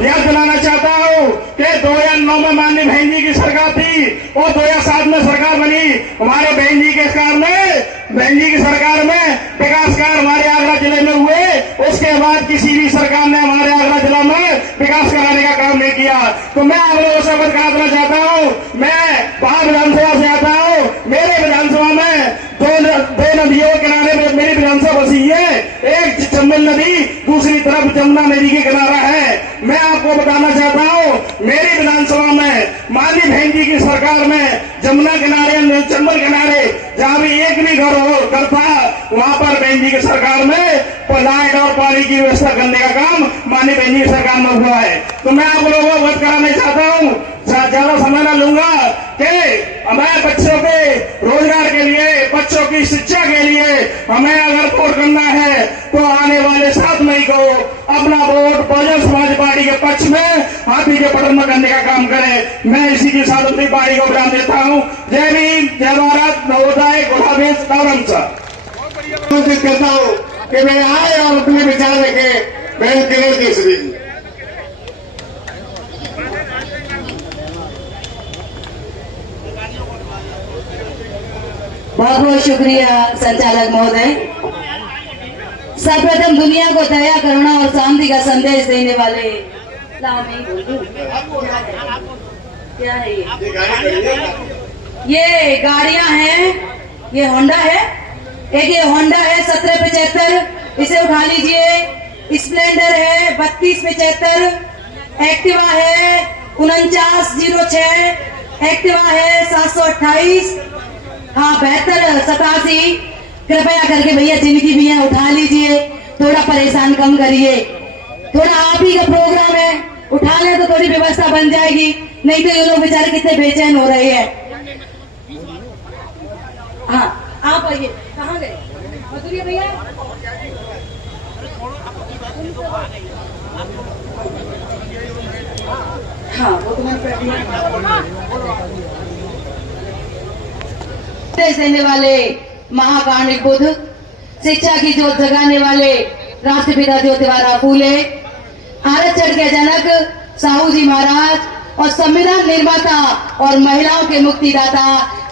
याद दिलाना चाहता हूँ कि 2009 में माननीय बहन जी की सरकार थी और 2007 में सरकार बनी। हमारे बहन जी की सरकार में विकास कार्य हमारे आगरा जिले में हुए। उसके बाद किसी भी सरकार ने हमारे आगरा जिला में विकास कराने का काम नहीं किया। तो मैं आप लोगों से अवगत कराना चाहता हूँ, मैं बाहर विधानसभा से आता हूँ। मेरे विधानसभा में दो नदियों के किनारे में मेरी विधानसभा बसी है। एक चंबल नदी, दूसरी तरफ जमुना नदी के किनारा है। मैं आपको बताना चाहता हूँ, मेरी विधानसभा में माननीय बहन जी की सरकार में जमुना किनारे, चंबल किनारे जहां भी एक भी घर था, वहां पर बहन जी की सरकार में लाइट और पानी की व्यवस्था करने का काम माननीय बहन जी की सरकार में हुआ है। तो मैं आप लोगों को अवगत कराना चाहता हूँ, ज्यादा समय न लूंगा, कि हमें बच्चों के रोजगार के लिए, बच्चों की शिक्षा के लिए हमें अगर वोट करना है तो आने वाले 7 मई को अपना वोट बहुजन समाज पार्टी के पक्ष में हाथी के पटल में करने का काम करें। मैं इसी के साथ अपनी पार्टी को विराम देता हूँ। जय भीम, जय भारत, नवोदय, गुलाबेश, कहता हूँ कि मैं आए और अपने विचार रखे। बहन किरण केसरी जी, बहुत बहुत शुक्रिया संचालक महोदय। सर्वप्रथम दुनिया को दया, करुणा और शांति का संदेश देने वाले क्या है ये गाड़ियां हैं, ये होंडा है, एक ये होंडा है 1775, इसे उठा लीजिए। स्प्लेंडर है 3275, एक्टिवा है 4906, एक्टिवा है 728, हाँ 7287। कृपया करके भैया जिनकी भी है उठा लीजिए, थोड़ा परेशान कम करिए। थोड़ा आप ही का प्रोग्राम है, उठा ले तो थोड़ी व्यवस्था बन जाएगी, नहीं तो ये लोग बेचारे कितने बेचैन हो रहे हैं। हाँ आप आइए, कहाँ गए मधुरिया भैया? हाँ वो देने वाले महाकारुणिक बुद्ध, शिक्षा की जोत जगाने वाले राष्ट्रपिता ज्योतिबा फूले, आरक्षण के जनक साहू जी महाराज और संविधान निर्माता और महिलाओं के मुक्तिदाता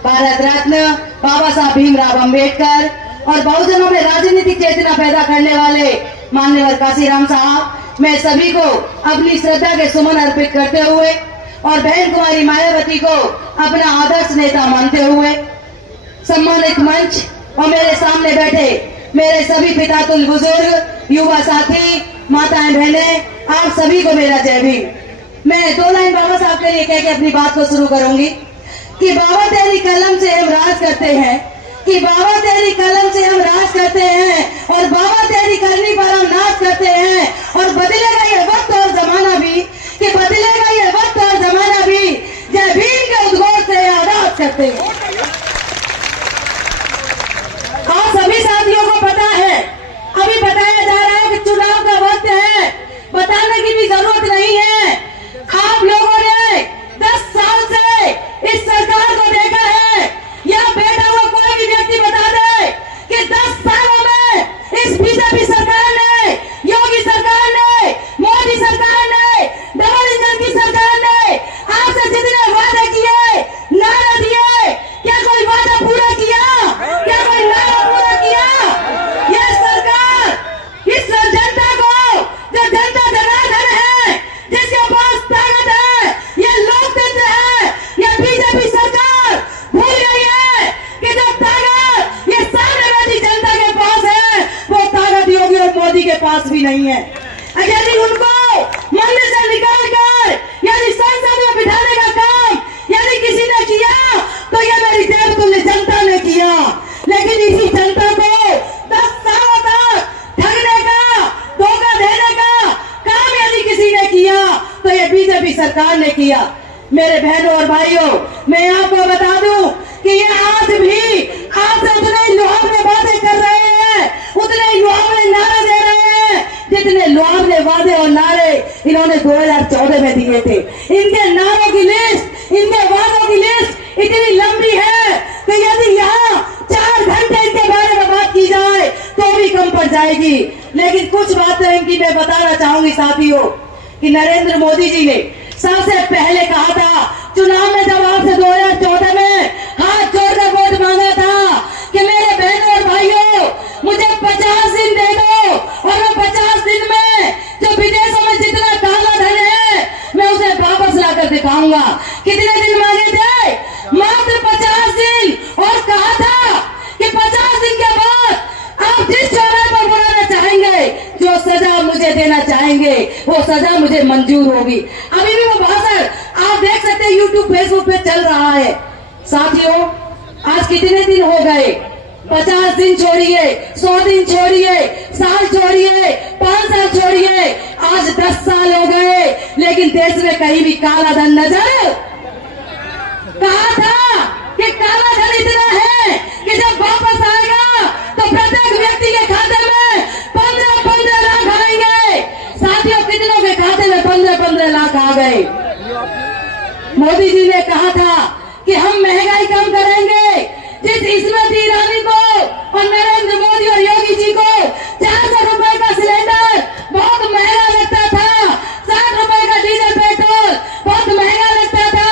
भारत रत्न बाबा साहब भीमराव अंबेडकर और बहुजनों में राजनीतिक चेतना पैदा करने वाले माननीय काशीराम साहब, मैं सभी को अपनी श्रद्धा के सुमन अर्पित करते हुए और बहन कुमारी मायावती को अपना आदर्श नेता मानते हुए, सम्मानित मंच और मेरे सामने बैठे मेरे सभी पितातुल बुजुर्ग, युवा साथी, माताएं, बहनें, आप सभी को मेरा जय भीम। मैं 2 लाइन बाबा साहब के लिए कह के अपनी बात को शुरू करूंगी कि बाबा तेरी कलम से हम राज करते हैं, कि बाबा तेरी कलम से हम राज करते हैं और बाबा तेरी करनी पर हम नाच करते हैं। और बदलेगा ये वक्त और जमाना भी, कि बदलेगा ये वक्त और जमाना भी, जय भीम के उद्घोष से आजाद करते हैं। आप सभी साथियों को पता है, अभी बताया जा रहा है कि चुनाव का वक्त है, बताने की भी जरूरत नहीं है। आप लोगों ने 10 साल से इस सरकार को देखा है। यहाँ बैठा हुआ कोई भी व्यक्ति बता दे कि 10 सालों में इस बीजेपी सरकार ने, योगी सरकार ने, मोदी सरकार ने, डबल इंजन की सरकार ने आपसे जितने वादे किए, नारे दिए, क्या कोई वादा पूरा किया? क्या कोई नारा पूरा किया? ये सरकार इस जनता को, जो जनता जनार्दन है, जिसके पास ताकत है, ये लोकतंत्र है, ये बीजेपी सरकार भूल गई है कि जो ताकत ये सामने बैठी जनता के पास है, वो ताकत योगी और मोदी के पास भी नहीं है। यदि उनको मंदिर से निकाल कर यदि संसद में बिठाने का काम यदि किसी ने किया तो ये मेरी देवतुल्य जनता ने किया। लेकिन इसी जनता को 10 सालों तक ठगने का, धोखा देने का काम यदि किसी ने किया तो ये बीजेपी सरकार ने किया। मेरे बहनों और भाइयों, मैं आपको बता दूं कि ये आज से उतने लुहावने बातें कर रहे हैं, उतने लुहावने नारे दे रहे हैं जितने लुहावने वादे और नारे इन्होंने 2014 में दिए थे। इनके नारों की लिस्ट, इनके वादों की लिस्ट इतनी लंबी है कि यदि यहाँ 4 घंटे इनके बारे में बात की जाए तो भी कम पड़ जाएगी। लेकिन कुछ बातें इनकी मैं बताना चाहूंगी साथियों। कि नरेंद्र मोदी जी ने सबसे पहले कहा था चुनाव में, जब आपसे 2014 में हाथ जोड़कर वोट मांगा था कि मेरे बहनों और भाइयों मुझे 50 दिन दे दो और मैं 50 दिन में जो विदेशों में जितना काला धन है मैं उसे वापस लाकर दिखाऊंगा। कितने दिन मांगे थे? मात्र 50 दिन। और कहा था कि 50 दिन के बाद आप जिस चौराहे पर बुलाना चाहेंगे, जो सजा मुझे देना चाहेंगे, वो सजा मुझे मंजूर होगी। अभी भी वो भाषण आप देख सकते हैं, यूट्यूब फेसबुक पे चल रहा है। साथियों, आज कितने दिन हो गए? 50 दिन छोड़िए, 100 दिन छोड़िए, साल छोड़िए, 5 साल छोड़िए, आज 10 साल हो गए, लेकिन देश में कहीं भी काला धन नजर। कहा था कि काला धन इतना है कि जब वापस आएगा तो प्रत्येक व्यक्ति के खाते में 15-15 लाख आएंगे। साथियों, कितनों के खाते में 15-15 लाख आ गए? मोदी जी ने कहा था कि हम महंगाई कम करेंगे। जिस स्मृति ईरानी को और नरेंद्र मोदी और योगी जी को 400 रुपए का सिलेंडर बहुत महंगा लगता था, 60 रुपए का डीजल पेट्रोल बहुत महंगा लगता था,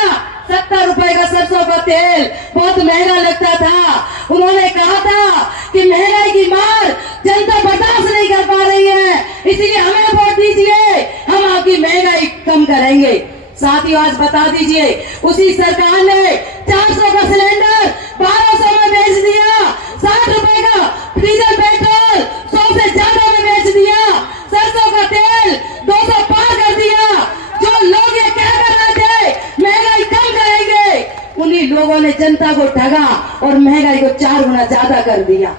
70 रुपए का सरसों का तेल बहुत महंगा लगता था, उन्होंने कहा था कि महंगाई की मार जनता बर्दाश्त नहीं कर पा रही है, इसीलिए हमें वोट दीजिए, हम आपकी महंगाई कम करेंगे। साथियों, आज बता दीजिए, उसी सरकार ने 400 का सिलेंडर 1200 में बेच दिया, 60 रुपए का डीजल पेट्रोल 100 से ज्यादा में बेच दिया, सरसों का तेल 200 पार कर दिया। जो लोग ये क्या कर रहे थे महंगाई कम करेंगे, उन्हीं लोगों ने जनता को ठगा और महंगाई को 4 गुना ज्यादा कर दिया।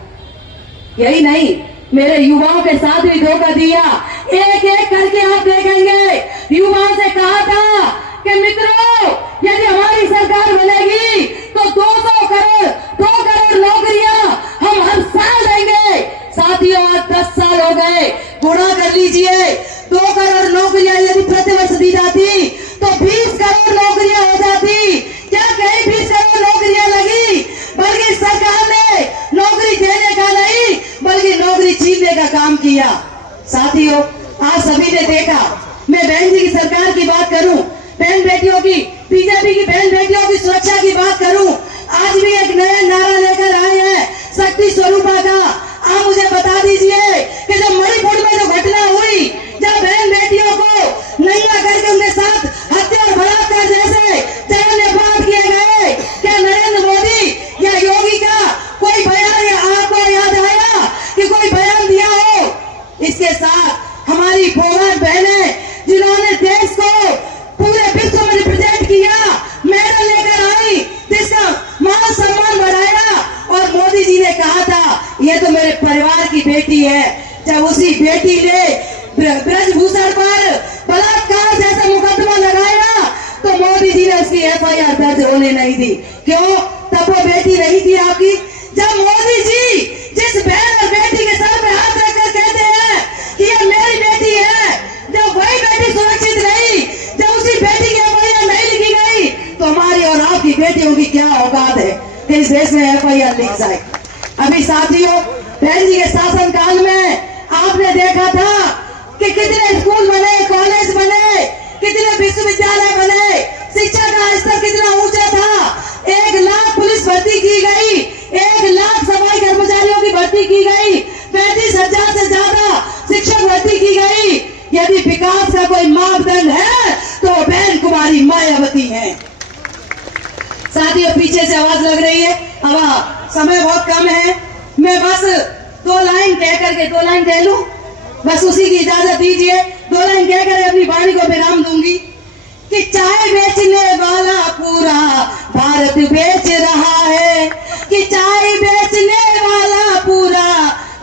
यही नहीं, मेरे युवाओं के साथ भी धोखा दिया। एक एक करके आप देखेंगे, युवाओं से कहा था कि मित्रों, यदि हमारी सरकार बनेगी तो 200 करोड़ 2 करोड़ नौकरियां हम हर साल देंगे। साथियों, आज 10 साल हो गए, गुणा कर लीजिए, 2 करोड़ नौकरियां यदि प्रतिवर्ष दी जाती तो 20 करोड़ नौकरियां हो जाती। क्या कहीं 20 करोड़ नौकरियां लगी? बल्कि सरकार ने नौकरी देने का नहीं, बल्कि नौकरी छीनने का काम किया। साथियों, आज सभी ने देखा, मैं बहन जी की सरकार की बात करूं, बहन बेटियों की, बीजेपी की बहन बेटियों की सुरक्षा की बात करूं, आज भी एक नया नारा लेकर आए हैं शक्ति स्वरूपा का। आप मुझे बता दीजिए कि जब मणिपुर में जो घटना हुई, जब बहन बेटियों को नंगा करके उनके साथ हत्या और बलात्कार जैसे जघन्य अपराध किए गए, क्या नरेंद्र मोदी या योगी का कोई बयान आपको याद आया कि कोई बयान दिया हो? इसके साथ हमारी फौज बहनें जिन्होंने देश को पूरे विश्व में रिप्रेजेंट किया, मेडल लेकर आई, जिसका मान सम्मान बढ़ाया, और मोदी जी ने कहा था ये तो मेरे परिवार की बेटी है। जब उसी बेटी ने ब्रजभूषण पर बलात्कार जैसा मुकदमा लगाया तो मोदी जी ने उसकी FIR दर्ज होने नहीं दी। क्यों? तब वो बेटी नहीं थी आपकी। जब मोदी जी जिस बहन और बेटी के सर पे हाथ रखकर कहते हैं कि ये मेरी बेटी है, जब वही बेटी सुरक्षित रही, जब उसी बेटी की FIR नहीं लिखी गई, तो हमारी और आपकी बेटियों की क्या औकात है कि इस देश में FIR लिख जाए? अभी साथियों, बहन जी के शासन काल में आपने देखा था कि कितने स्कूल बने, कॉलेज बने, कितने विश्वविद्यालय बने, शिक्षा का स्तर कितना ऊंचा था। 1 लाख पुलिस भर्ती की गई, 1 लाख सफाई कर्मचारियों की भर्ती की गई, 35,000 से ज्यादा शिक्षक भर्ती की गई। यदि विकास का कोई मापदंड है तो बहन कुमारी मायावती है। साथियों, पीछे से आवाज लग रही है, अब समय बहुत कम है, मैं बस 2 लाइन कह लूं, बस उसी की इजाजत दीजिए। 2 लाइन कहकर अपनी वाणी को विराम दूंगी कि चाय बेचने वाला पूरा भारत बेच रहा है, कि चाय बेचने वाला पूरा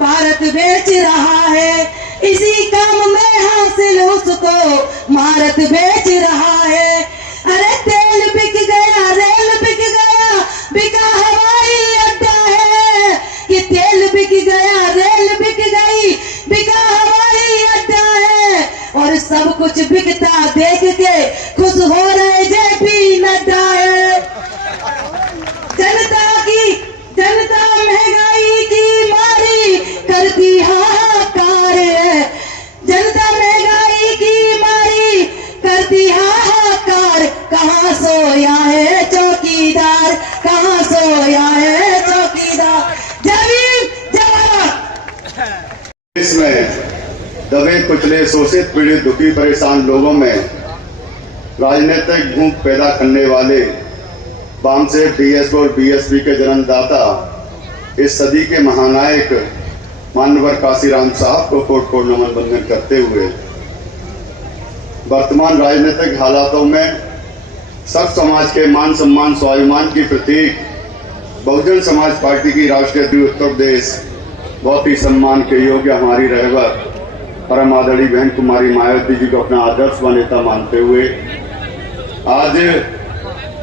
भारत बेच रहा है, इसी काम में हासिल उसको महारत बेच रहा है। अरे तेल बिक गया, रेल बिक गया, बिका हवाई अड्डा है, कि तेल बिक गया, रेल बिक गई, बिका हवाई अड्डा है, और सब कुछ बिकता देख के खुश हो रहे JP नड्डा है। जनता महंगाई की मारी करती हाहाकार है, जनता महंगाई की मारी दबे कुचले शोषित पीड़ित दुखी परेशान लोगों में राजनीतिक भूख पैदा करने वाले वामसेफ बीएसपी और बीएसपी के जन्मदाता इस सदी के महानायक मानवर काशीराम साहब को कोट कोट नमन बंधन करते हुए वर्तमान राजनीतिक हालातों में सब समाज के मान सम्मान स्वाभिमान की प्रतीक बहुजन समाज पार्टी की राष्ट्रीय अध्यक्ष उत्तर प्रदेश बहुत ही सम्मान के योग्य हमारी रहबर परम आदरणीय बहन कुमारी मायावती जी को अपना आदर्श व नेता मानते हुए आज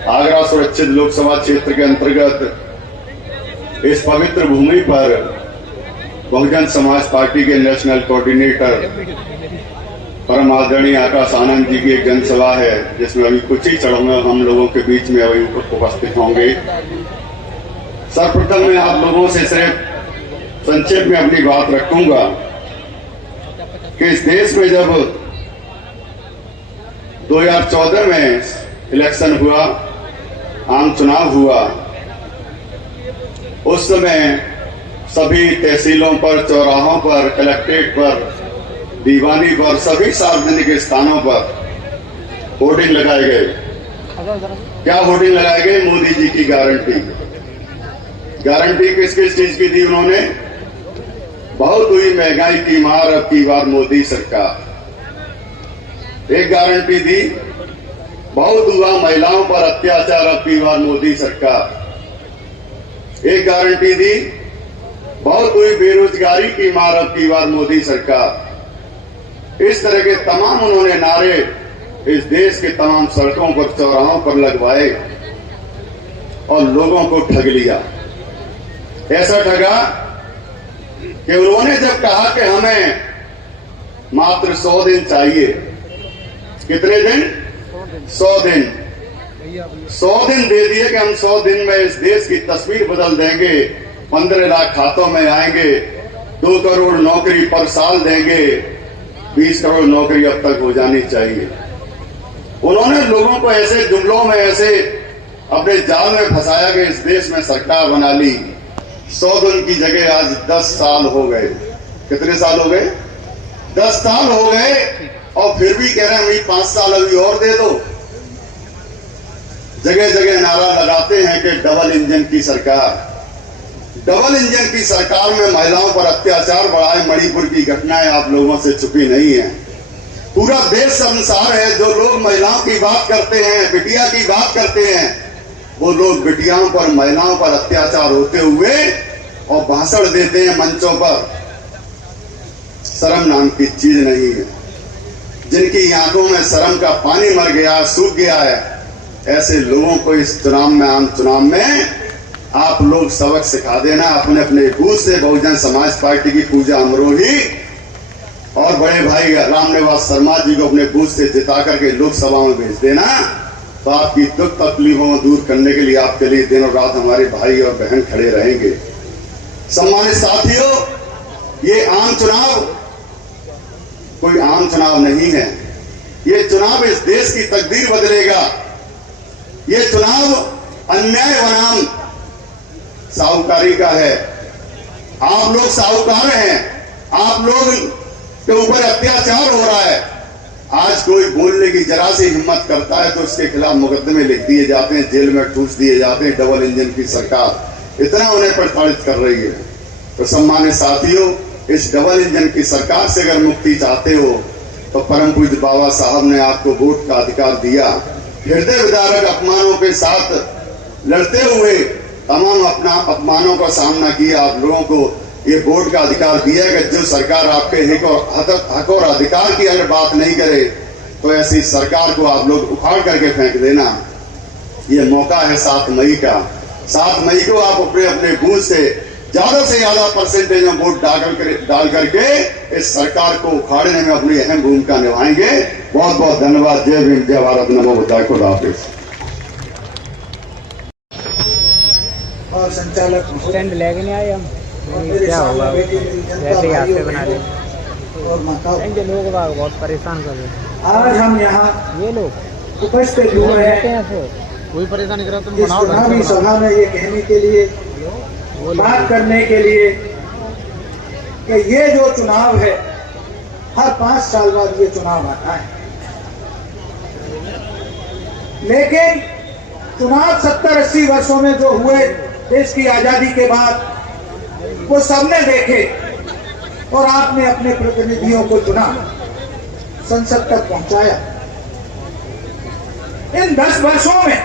आगरा सुरक्षित लोकसभा क्षेत्र के अंतर्गत इस पवित्र भूमि पर बहुजन समाज पार्टी के नेशनल कोऑर्डिनेटर परम आदरणीय आकाश आनंद जी की एक जनसभा है, जिसमें अभी कुछ ही क्षणों में हम लोगों के बीच में अभी उपस्थित होंगे। सर्वप्रथम मैं आप लोगों से सिर्फ संक्षेप में अपनी बात रखूंगा कि इस देश में जब 2014 में इलेक्शन हुआ, आम चुनाव हुआ, उस समय सभी तहसीलों पर, चौराहों पर, कलेक्ट्रेट पर, दीवानी पर, सभी सार्वजनिक स्थानों पर होर्डिंग लगाए गए। क्या होर्डिंग लगाए गए? मोदी जी की गारंटी। गारंटी किस किस चीज की दी उन्होंने? बहुत हुई महंगाई की मार, अब की बार मोदी सरकार। एक गारंटी दी, बहुत हुआ महिलाओं पर अत्याचार, अब की बार मोदी सरकार। एक गारंटी दी, बहुत हुई बेरोजगारी की मार, अब की बार मोदी सरकार। इस तरह के तमाम उन्होंने नारे इस देश के तमाम सड़कों पर, चौराहों पर लगवाए और लोगों को ठग लिया। ऐसा ठगा कि उन्होंने जब कहा कि हमें मात्र 100 दिन चाहिए। कितने दिन? 100 दिन। 100 दिन दे दिए कि हम 100 दिन में इस देश की तस्वीर बदल देंगे, 15 लाख खातों में आएंगे, 2 करोड़ नौकरी पर साल देंगे, 20 करोड़ नौकरी अब तक हो जानी चाहिए। उन्होंने लोगों को ऐसे जुमलों में, ऐसे अपने जाल में फंसाया कि इस देश में सरकार बना ली। 100 दिन की जगह आज 10 साल हो गए। कितने साल हो गए? 10 साल हो गए और फिर भी कह रहे हैं भाई 5 साल अभी और दे दो। जगह जगह नारा लगाते हैं कि डबल इंजन की सरकार। डबल इंजन की सरकार में महिलाओं पर अत्याचार बढ़ा है। मणिपुर की घटनाएं आप लोगों से छुपी नहीं है। पूरा देश संसार है। जो लोग महिलाओं की बात करते हैं, बिटिया की बात करते हैं, वो लोग बिटियाओं पर, महिलाओं पर अत्याचार होते हुए और भाषण देते हैं मंचों पर। शर्म नाम की चीज नहीं है। जिनकी आंखों में शर्म का पानी मर गया, सूख गया है, ऐसे लोगों को इस चुनाव में, आम चुनाव में आप लोग सबक सिखा देना। अपने अपने बूथ से बहुजन समाज पार्टी की पूजा अमरोही और बड़े भाई रामनिवास शर्मा जी को अपने बूथ से जिता करके लोकसभा में भेज देना। तो आपकी दुख तकलीफों को दूर करने के लिए आपके लिए दिन और रात हमारे भाई और बहन खड़े रहेंगे। सम्मानित साथियों, ये आम चुनाव कोई आम चुनाव नहीं है। ये चुनाव इस देश की तकदीर बदलेगा। ये चुनाव अन्याय बनाम साहूकारी का है। आप लोग साहूकार हैं। आप लोग के ऊपर अत्याचार हो रहा है। आज कोई बोलने की जरा सी हिम्मत करता है तो उसके खिलाफ मुकदमे लिख दिए जाते हैं, जेल में ठूस दिए जाते हैं। डबल इंजन की सरकार इतना उन्हें प्रताड़ित कर रही है। तो सम्मानित साथियों, इस डबल इंजन की सरकार से अगर मुक्ति चाहते हो तो परम पूज्य बाबा साहब ने आपको वोट का अधिकार दिया। हृदय विदारक अपमानों के साथ लड़ते हुए तमाम अपना अपमानों का सामना किया। आप लोगों को ये वोट का अधिकार दिया है कि जो सरकार आपके हक और अधिकार की अगर बात नहीं करे तो ऐसी सरकार को आप लोग उखाड़ करके फेंक देना। ये मौका है 7 मई का। 7 मई को आप अपने अपने बूथ से ज्यादा परसेंटेज में वोट डाल करके इस सरकार को उखाड़ने में अपनी अहम भूमिका निभाएंगे। बहुत बहुत धन्यवाद। जय भीम, जय भारत, नमो बुद्धाय, खुदा हाफिज। और संचालक स्टैंड लेके नहीं आए हम, क्या होगा वैसे ही हाथ पे बना रहे और माता लोग बहुत परेशान कर रहे हैं। आज हम यहाँ ये लोग उपस्थित हुए हैं कोई परेशानी करा तो इस चुनावी सभा में ये कहने के लिए, बात करने के लिए कि ये जो चुनाव है हर 5 साल बाद ये चुनाव आता है, लेकिन चुनाव 70-80 वर्षों में जो हुए देश की आजादी के बाद, वो सबने देखे और आपने अपने प्रतिनिधियों को चुना, संसद तक पहुंचाया। इन 10 वर्षों में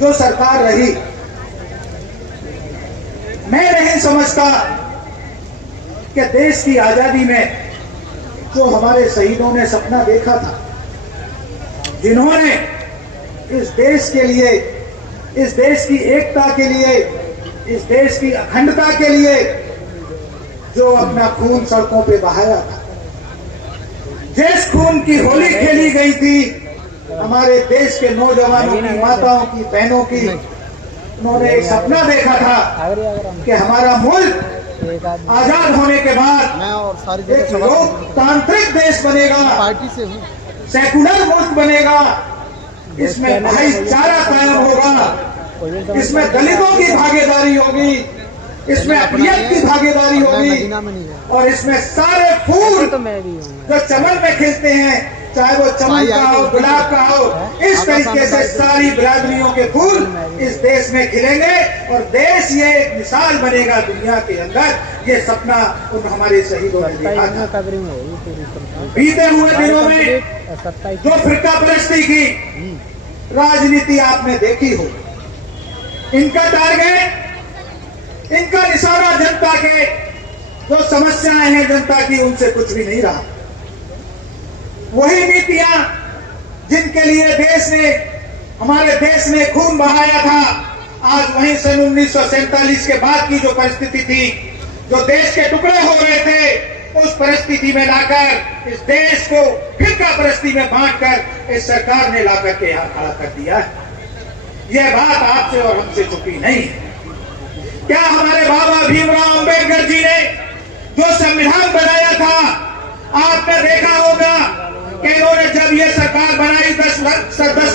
जो सरकार रही, मैं नहीं समझता कि देश की आजादी में जो हमारे शहीदों ने सपना देखा था, जिन्होंने इस देश के लिए, इस देश की एकता के लिए, इस देश की अखंडता के लिए जो अपना खून सड़कों पे बहाया था, जिस खून की होली खेली गई थी हमारे देश के नौजवानों की, माताओं की, बहनों की, उन्होंने एक सपना देखा था कि हमारा मुल्क आजाद होने के बाद एक लोकतांत्रिक देश बनेगा, सेकुलर मुल्क बनेगा, इसमें भाईचारा कायम होगा, इसमें दलितों की भागीदारी होगी, इसमें अक़लियत की भागीदारी होगी और इसमें सारे फूल जो चमन में खिलते हैं, चाहे वो चमन का हो, गुलाब का हो, इस तरीके से सारी बिरादरियों के फूल इस देश में खिलेंगे और देश ये एक मिसाल बनेगा दुनिया के अंदर। ये सपना उन हमारे शहीदों ने देखा था। बीते हुए दिनों में जो फिरका परस्ती की राजनीति आपने देखी हो, इनका टारगेट, इनका निशाना जनता के जो समस्याएं हैं जनता की, उनसे कुछ भी नहीं रहा। वही नीतियां जिनके लिए देश ने, हमारे देश ने खून बहाया था, आज वहीं सन 1947 के बाद की जो परिस्थिति थी, जो देश के टुकड़े हो रहे थे, उस परिस्थिति में लाकर इस देश को फिरका परस्ती में बांटकर इस सरकार ने लाकर के यहां खड़ा कर दिया है। यह बात आपसे और हमसे छुपी नहीं है। क्या हमारे बाबा भीमराव अंबेडकर जी ने जो संविधान बनाया था, आपने देखा होगा कि इन्होंने जब ये सरकार बनाई 10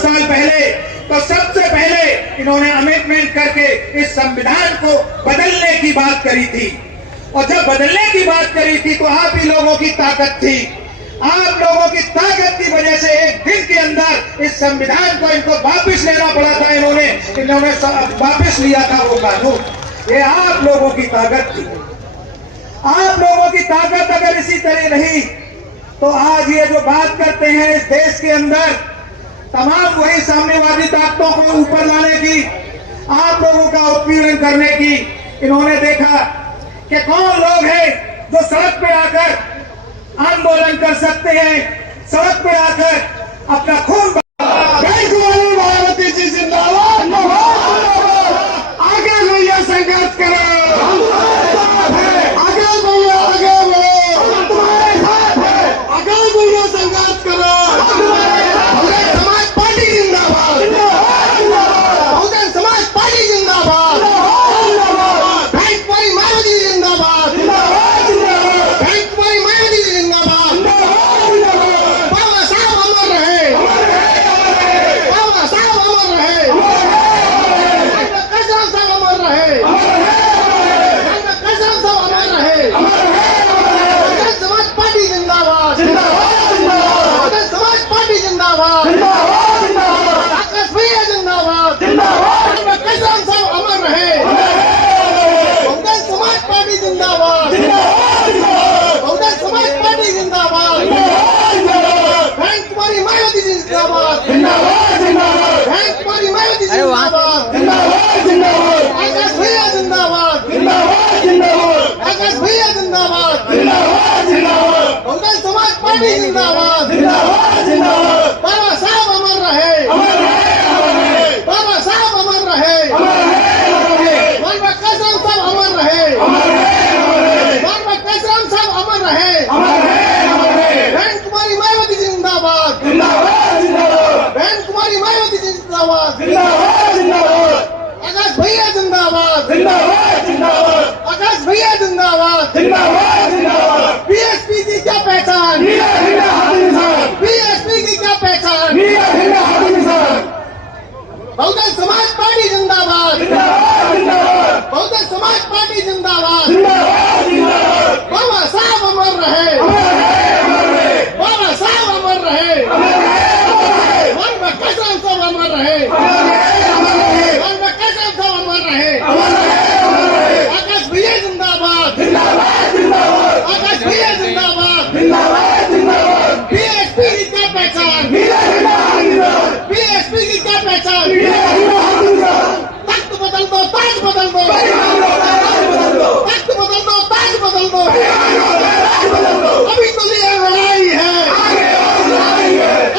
साल पहले, तो सबसे पहले इन्होंने अमेंडमेंट करके इस संविधान को बदलने की बात करी थी। और जब बदलने की बात करी थी तो आप ही लोगों की ताकत थी, आप लोगों की ताकत की वजह से एक दिन के अंदर इस संविधान को इनको वापस लेना पड़ा था। इन्होंने वापस लिया था वो कानून। ये आप लोगों की ताकत थी। आप लोगों की ताकत अगर इसी तरह रही तो आज ये जो बात करते हैं इस देश के अंदर तमाम वही साम्यवादी ताकतों को ऊपर लाने की, आप लोगों का उत्पीड़न करने की, इन्होंने देखा कि कौन लोग हैं जो सड़क पे आकर आंदोलन कर सकते हैं, सड़क पे आकर अपना खून भारती जी जिंदाबाद, आगे भैया संघर्ष करो, आगे भैया आगे बढ़ो, तुम्हारे साथ है, आगे भैया संघर्ष करो। बहुजन समाज पार्टी जिंदाबाद, बहुजन समाज पार्टी जिंदाबाद, बैंक कुमारी मायावती जिंदाबाद, बैंक कुमारी मायावती जिंदाबाद, बाबा साहब अमर रहे, बाबा साहब अमर रहे, कसम साहब अमर रहे, कसम साहब अमर रहे, बहुजन समाज पार्टी जिंदाबाद, बहुजन समाज पार्टी जिंदाबाद, आकाश भैया जिंदाबाद, कसम साहब अमर रहे, बहुजन समाज पार्टी जिंदाबाद, बहुजन समाज पार्टी जिंदाबाद, बैंक कुमारी मायावती जिंदाबाद, बैंक कुमारी मायावती जिंदाबाद, आकाश भैया जिंदाबाद, आकाश भैया जिंदाबाद, बहुजन समाज पार्टी जिंदाबाद, बाबा साहब अमर रहे, बाबा साहब अमर रहे, कसम साहब अमर रहे, कसम साहब अमर रहे, बैंक कुमारी मायावती जिंदाबाद, बैंक कुमारी मायावती जिंदाबाद, आकाश भैया जिंदाबाद, आकाश भैया जिंदाबाद, बीएसपी की क्या पहचान, बीएसपी की क्या पहचान, बहुजन समाज पार्टी जिंदाबाद, बहुजन समाज पार्टी जिंदाबाद, बाबा साहब अमर रहे, अमर रहे, और मैं कसम से अमर रहे। आकाश भैया जिंदाबाद, आकाश भैया जिंदाबाद। बीएसपी की क्या पहचान, बीएसपी की क्या पहचान। तख्त बदल दो, ताज बदल दो, तख्त बदल दो, ताज बदल दो। अभी तो लिए लड़ाई है,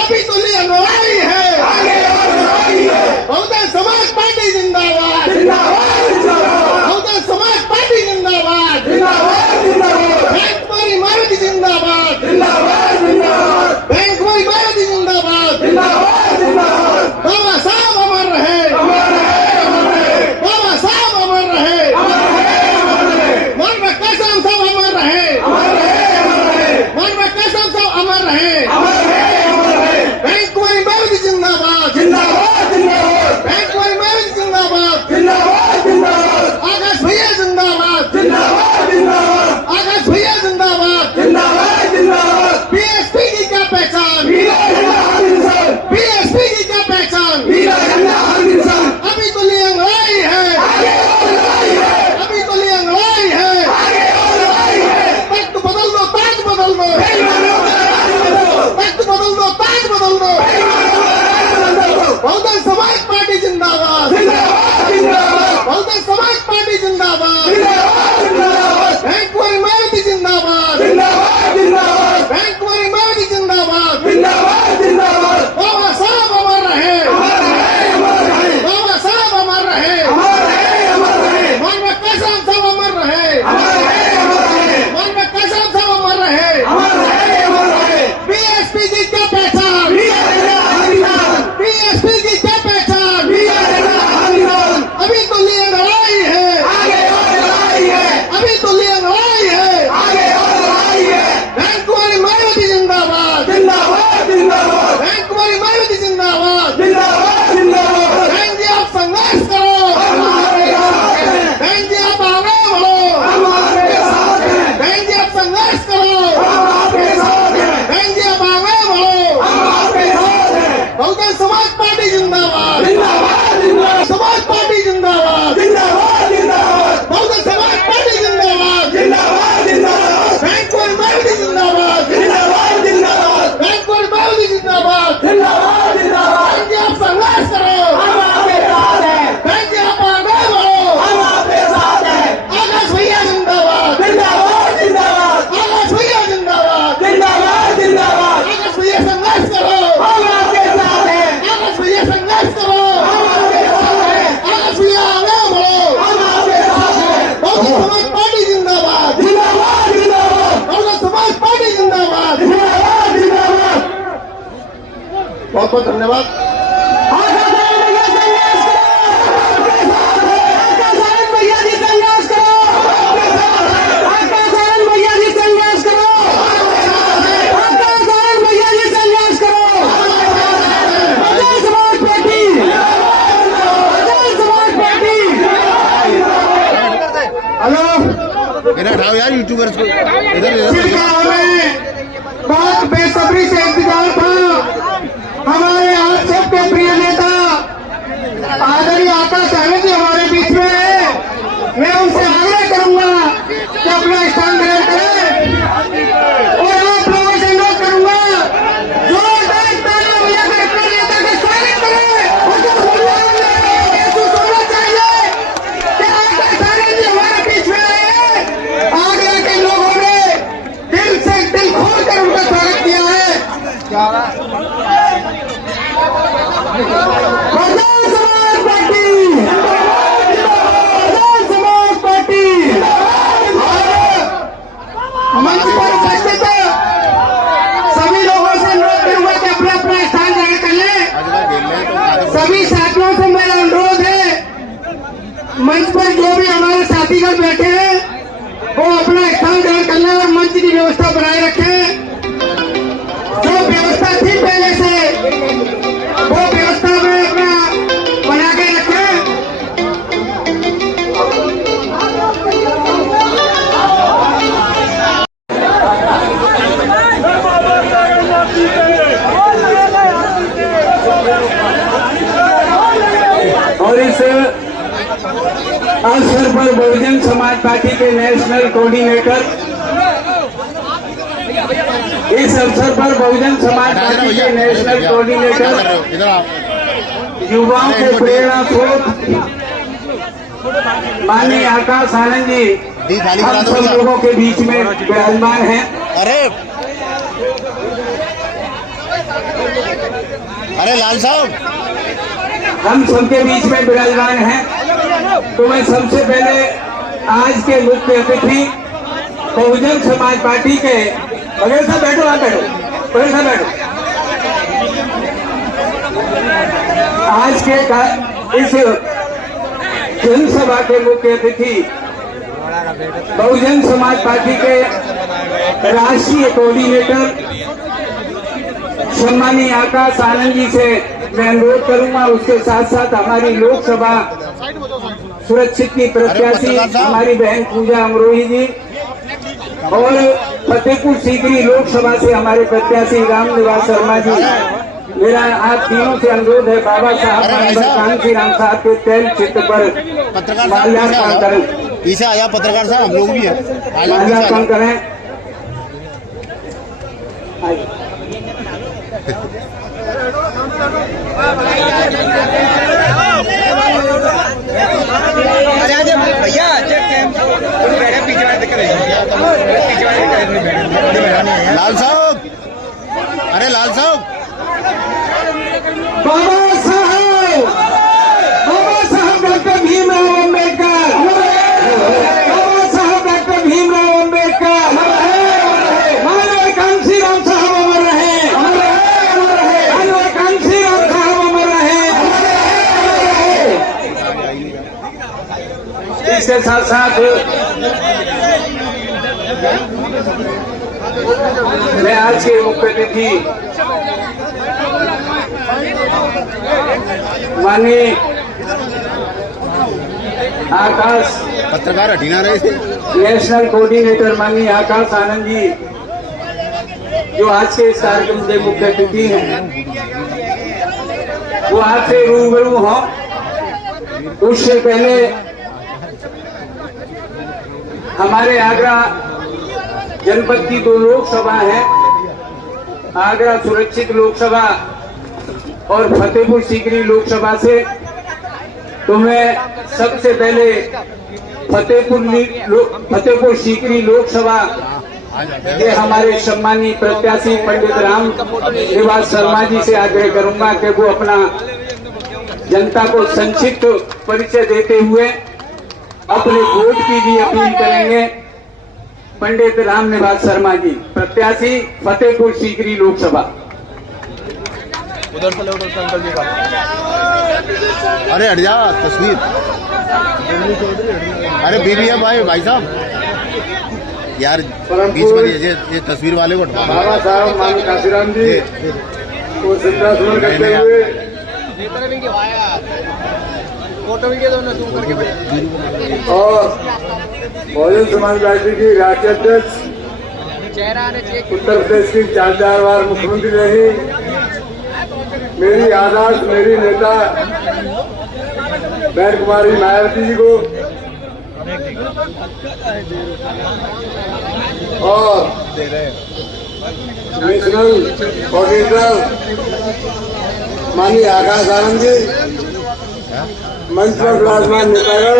अभी तो लिए लड़ाई है। बहुजन समाज पार्टी जिंदाबाद, बहुजन समाज पार्टी जिंदाबाद। बैंक कुमारी मायावती जिंदाबाद, बैंक कुमारी मायावती जिंदाबाद। बाबा साहब अमर रहे, बाबा साहब अमर रहे, मन में कसम सब अमर रहे, मन में कसम सब अमर रहे। बैंक कुमारी मायावती जिंदाबाद, बैंक कुमारी मायावती जिंदाबाद। आकाश भैया जिंदाबाद, आकाश भैया जिंदाबाद। बीएसपी की क्या पहचान, बीएसपी की क्या पहचान। अभी तो लिए लड़ाई है, अभी तो लिए लड़ाई है। तख्त बदल दो, ताज बदल दो, तख्त बदल दो, ताज बदल दो। बहुजन समाज पार्टी जिंदाबाद, बहुजन समाज पार्टी जिंदाबाद। बैंक कुमारी मायावती जिंदाबाद, बैंक कुमारी मायावती जिंदाबाद। बाबा साहब अमर रहे, बाबा साहब अमर रहे, मन में कसम सब अमर रहे, मन में कसम सब अमर रहे। बीएसपी की क्या पहचान, बीएसपी की क्या पहचान। अभी तो लिए लड़ाई है, अभी तो लिए लड़ाई है। बैंक कुमारी मायावती जिंदाबाद, बैंक कुमारी मायावती जिंदाबाद। बैंक जी आप संघर्ष करो, बैंक जी आप आगे बढ़ो, बैंक जी आप संघर्ष करो, बैंक जी आप आगे बढ़ो। बहुजन समाज पार्टी जिंदाबाद, समाज पार्टी जिंदाबाद, बहुजन समाज पार्टी जिंदाबाद। बैंक कुमारी मायावती जिंदाबाद, बैंक कुमारी मायावती जिंदाबाद। बैंक जी आप संघर्ष करो, बैंक जी आप आगे बढ़ो। आकाश भैया जिंदाबाद, आकाश भैया जिंदाबाद। आकाश भैया संघर्ष करो, आकाश भैया संघर्ष करो, आकाश भैया आगे बढ़ो। बहुजन समाज पार्टी जिंदाबाद, बहुजन समाज पार्टी जिंदाबाद। बहुत बहुत धन्यवाद। इधर उठाओ यार यूट्यूबर्स को, इधर जिनका हमें बहुत बेसब्री से इंतजार था। हमारे आप सबके प्रिय नेता आदरणीय आकाश सहनी जी हमारे बीच में है। मैं उनसे आग्रह करूंगा कि अपना स्थान ग्रहण करें और आप लोगों से अनुरोध करूंगा जोरदार तालियां बजाकर अपने नेता का स्वागत करें। उसको महसूस होना चाहिए कि आकाश सहनी जी हमारे बीच में है। आगरा के लोगों ने दिल से दिल खोल कर उनका स्वागत किया है। Bahujan Samaj party, Bahujan Samaj party. मंच पर उपस्थित सभी लोगों से अनुरोध करूंगा कि अपना अपना स्थान ग्रहण कर लें। सभी साथियों से मेरा अनुरोध है, मंच पर जो भी हमारे साथीगण बैठे हैं वो अपना स्थान ग्रहण कर लें और मंच की व्यवस्था बनाए रखें। जो व्यवस्था थी पहले से वो व्यवस्था में अपना बना के रखें। अवसर पर बहुजन समाज पार्टी के नेशनल कोऑर्डिनेटर, इस अवसर पर बहुजन समाज पार्टी के नेशनल कोऑर्डिनेटर, युवाओं के प्रेरणा स्रोत माननीय आकाश आनंद जी हम सब लोगों के बीच में विराजमान हैं। अरे लाल साहब, हम सबके बीच में विराजमान हैं। तो मैं सबसे पहले आज के मुख्य अतिथि बहुजन समाज पार्टी के बगैर साहब बैठो, आप बैठो, बगैर साहब बैठो। आज के इस जनसभा के मुख्य अतिथि बहुजन समाज पार्टी के राष्ट्रीय कोऑर्डिनेटर सम्मानीय आकाश आनंद जी से मैं अनुरोध करूंगा, उसके साथ साथ हमारी लोकसभा सुरक्षित की प्रत्याशी हमारी बहन पूजा अमरोही जी और फतेहपुर सीकरी लोकसभा से हमारे प्रत्याशी रामनिवास शर्मा जी। मेरा आप तीनों से अनुरोध है, बाबा साहब कांसी राम साहब के तैल चित्र पर माल्यार्पण करें। पीछे आया पत्रकार साहब, हम लोग भी हैं, माल्यार्पण करें। लाल साहब, अरे लाल साहब, बाबा साहब डॉक्टर भीमराव अम्बेडकर, बाबा साहब डॉक्टर भीमराव अम्बेडकर, माननीय कांसी राम साहब अमर रहे, माननीय कांसी राम साहब अमर रहे। इसके साथ साथ मैं आज के मुख्य अतिथि माननीय आकाश पत्रकार हटिना रहे थे, नेशनल कोऑर्डिनेटर माननीय आकाश आनंद जी जो आज के इस कार्यक्रम के मुख्य अतिथि हैं, वो आज से रूबरू हो। उससे पहले हमारे आगरा जनपद की 2 लोकसभा है, आगरा सुरक्षित लोकसभा और फतेहपुर सीकरी लोकसभा से। तो मैं सबसे पहले फतेहपुर सीकरी लोकसभा के हमारे सम्मानीय प्रत्याशी पंडित रामनिवास शर्मा जी से आग्रह करूंगा कि वो अपना जनता को संक्षिप्त परिचय देते हुए अपने वोट की भी अपील करेंगे। पंडित रामनिवास शर्मा जी, प्रत्याशी फतेहपुर सीकरी लोकसभा। उधर चले, उधर अंकल जी का। अरे हट जा, तस्वीर। अरे बीबी है भाई साहब यार, बीच में ये तस्वीर वाले को बाबा साहब माननीय काशीराम जी को श्रद्धासुमन करते हुए और बहुजन समाज पार्टी की राष्ट्रीय अध्यक्ष, उत्तर प्रदेश की 4 बार मुख्यमंत्री रही, मेरी आदर्श, मेरी नेता बहन कुमारी मायावती जी को और नेशनल कोऑर्डिनेटर माननीय आकाश आनंद जी, मंच पर विराजमान नेतागण।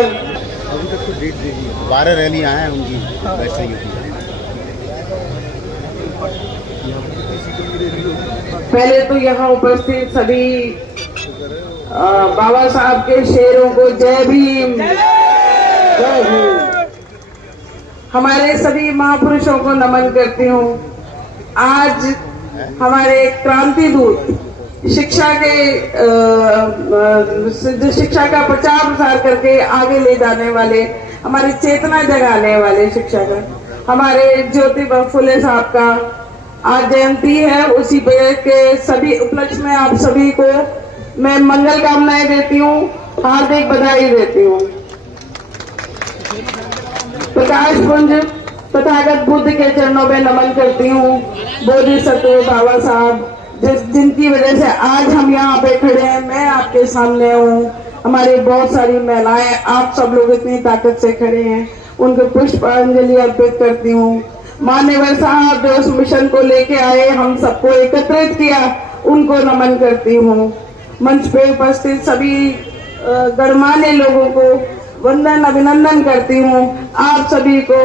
12 रैलियां हैं उनकी पहले तो यहाँ उपस्थित सभी बाबा साहब के शेरों को जय भीम, जय भीम। हमारे सभी महापुरुषों को नमन करती हूँ। आज हमारे क्रांति दूत शिक्षा का प्रचार प्रसार करके आगे ले जाने वाले, हमारी चेतना जगाने वाले शिक्षक हमारे ज्योतिबा फुले साहब का आज जयंती है। उसी के सभी उपलक्ष्य में आप सभी को मैं मंगल कामनाएं देती हूँ, हार्दिक बधाई देती हूँ। प्रकाश पुंज तथागत बुद्ध के चरणों में नमन करती हूँ। बोधिसत्व बाबा साहब जिनकी वजह से आज हम यहाँ पे खड़े हैं, मैं आपके सामने हूँ। हमारी बहुत सारी महिलाएं, आप सब लोग इतनी ताकत से खड़े हैं, उनको पुष्पांजलि अर्पित करती हूँ। मान्यवर साहब जो उस मिशन को लेके आए, हम सबको एकत्रित किया, उनको नमन करती हूँ। मंच पे उपस्थित सभी गणमान्य लोगों को वंदन अभिनंदन करती हूँ। आप सभी को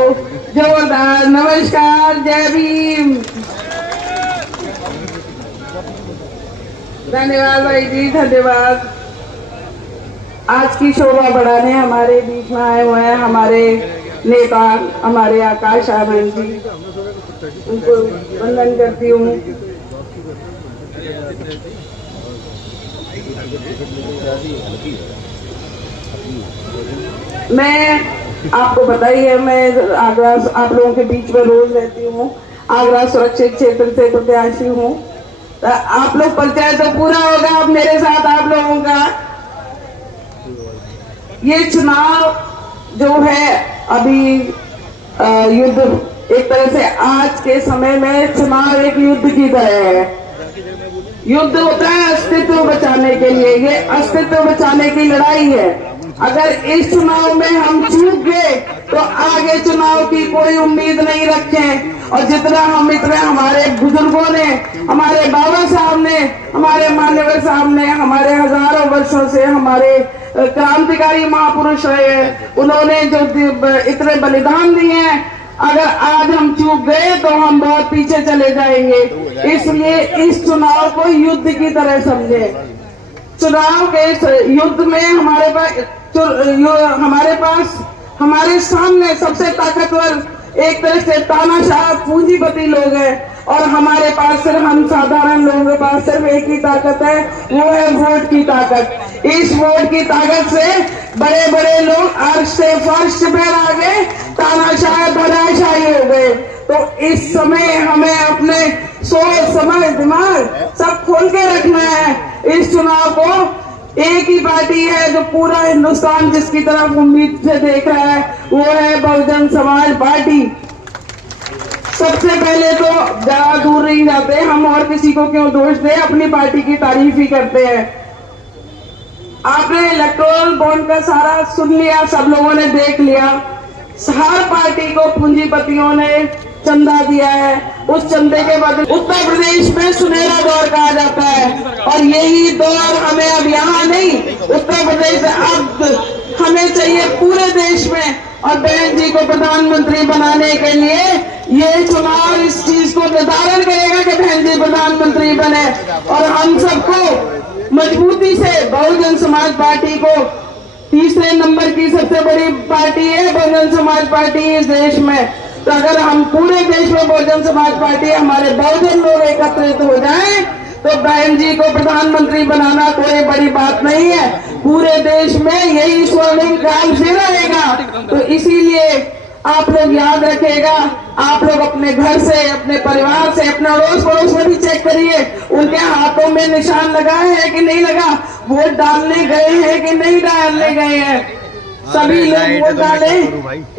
जोरदार नमस्कार, जय भीम। धन्यवाद भाई जी, धन्यवाद। आज की शोभा बढ़ाने हमारे बीच में आए हुए हैं हमारे नेता, हमारे आकाश आनंद जी, उनको वंदन करती हूँ। मैं आपको पता ही है, मैं आगरा आप लोगों के बीच में रोज रहती हूँ। आगरा सुरक्षित क्षेत्र से प्रत्याशी हूँ। तो आप लोग परिचय तो पूरा होगा अब मेरे साथ आप लोगों का। ये चुनाव जो है अभी युद्ध, एक तरह से आज के समय में चुनाव एक युद्ध की तरह है। युद्ध होता है अस्तित्व बचाने के लिए, ये अस्तित्व बचाने की लड़ाई है। अगर इस चुनाव में हम चूक गए तो आगे चुनाव की कोई उम्मीद नहीं रखें। और जितना हमारे बुजुर्गों ने, हमारे बाबा साहब ने, हमारे मान्यवर साहब ने, हमारे हजारों वर्षों से हमारे क्रांतिकारी महापुरुष रहे हैं, उन्होंने जो इतने बलिदान दिए हैं, अगर आज हम चूक गए तो हम बहुत पीछे चले जाएंगे। इसलिए इस चुनाव को युद्ध की तरह समझे। चुनाव के युद्ध में हमारे पास हमारे सामने सबसे ताकतवर एक तरह से तानाशाह पूंजीपति लोग हैं, और हमारे पास सिर्फ, हम साधारण लोगों के पास सिर्फ एक ही ताकत है, वो है वोट की ताकत। इस वोट की ताकत से बड़े बड़े लोग अर्श से फर्श पर आ गए, तानाशाह धराशाही हो गए। तो इस समय हमें अपने सोच समझ दिमाग सब खोल के रखना है। इस चुनाव को एक ही पार्टी है जो पूरा हिंदुस्तान जिसकी तरफ उम्मीद से देख रहा है, वो है बहुजन समाज पार्टी। सबसे पहले तो जरा दूर नहीं जाते हम, और किसी को क्यों दोष दे, अपनी पार्टी की तारीफ ही करते हैं। आपने इलेक्टोरल बॉन्ड का सारा सुन लिया, सब लोगों ने देख लिया। हर पार्टी को पूंजीपतियों ने चंदा दिया है, उस चंदे के बदले उत्तर प्रदेश में सुनहरा दौर कहा जाता है। और यही दौर हमें अब यहाँ नहीं, उत्तर प्रदेश अब हमें चाहिए पूरे देश में। और बहन जी को प्रधानमंत्री बनाने के लिए ये चुनाव इस चीज को निर्धारण करेगा कि बहन जी प्रधानमंत्री बने। और हम सबको मजबूती से बहुजन समाज पार्टी को, तीसरे नंबर की सबसे बड़ी पार्टी है बहुजन समाज पार्टी इस देश में। तो अगर हम पूरे देश में बहुजन समाज पार्टी, हमारे बहुजन लोग एकत्रित हो जाएं, तो बहन जी को प्रधानमंत्री बनाना कोई बड़ी बात नहीं है। पूरे देश में यही स्वर्णिम काल से रहेगा। तो इसीलिए आप लोग याद रखिएगा, आप लोग अपने घर से, अपने परिवार से, अपने अड़ोस पड़ोस में भी चेक करिए, उनके हाथों में निशान लगा है कि नहीं लगा, वोट डालने गए हैं कि नहीं डालने गए हैं। सभी लोग वोट डालें।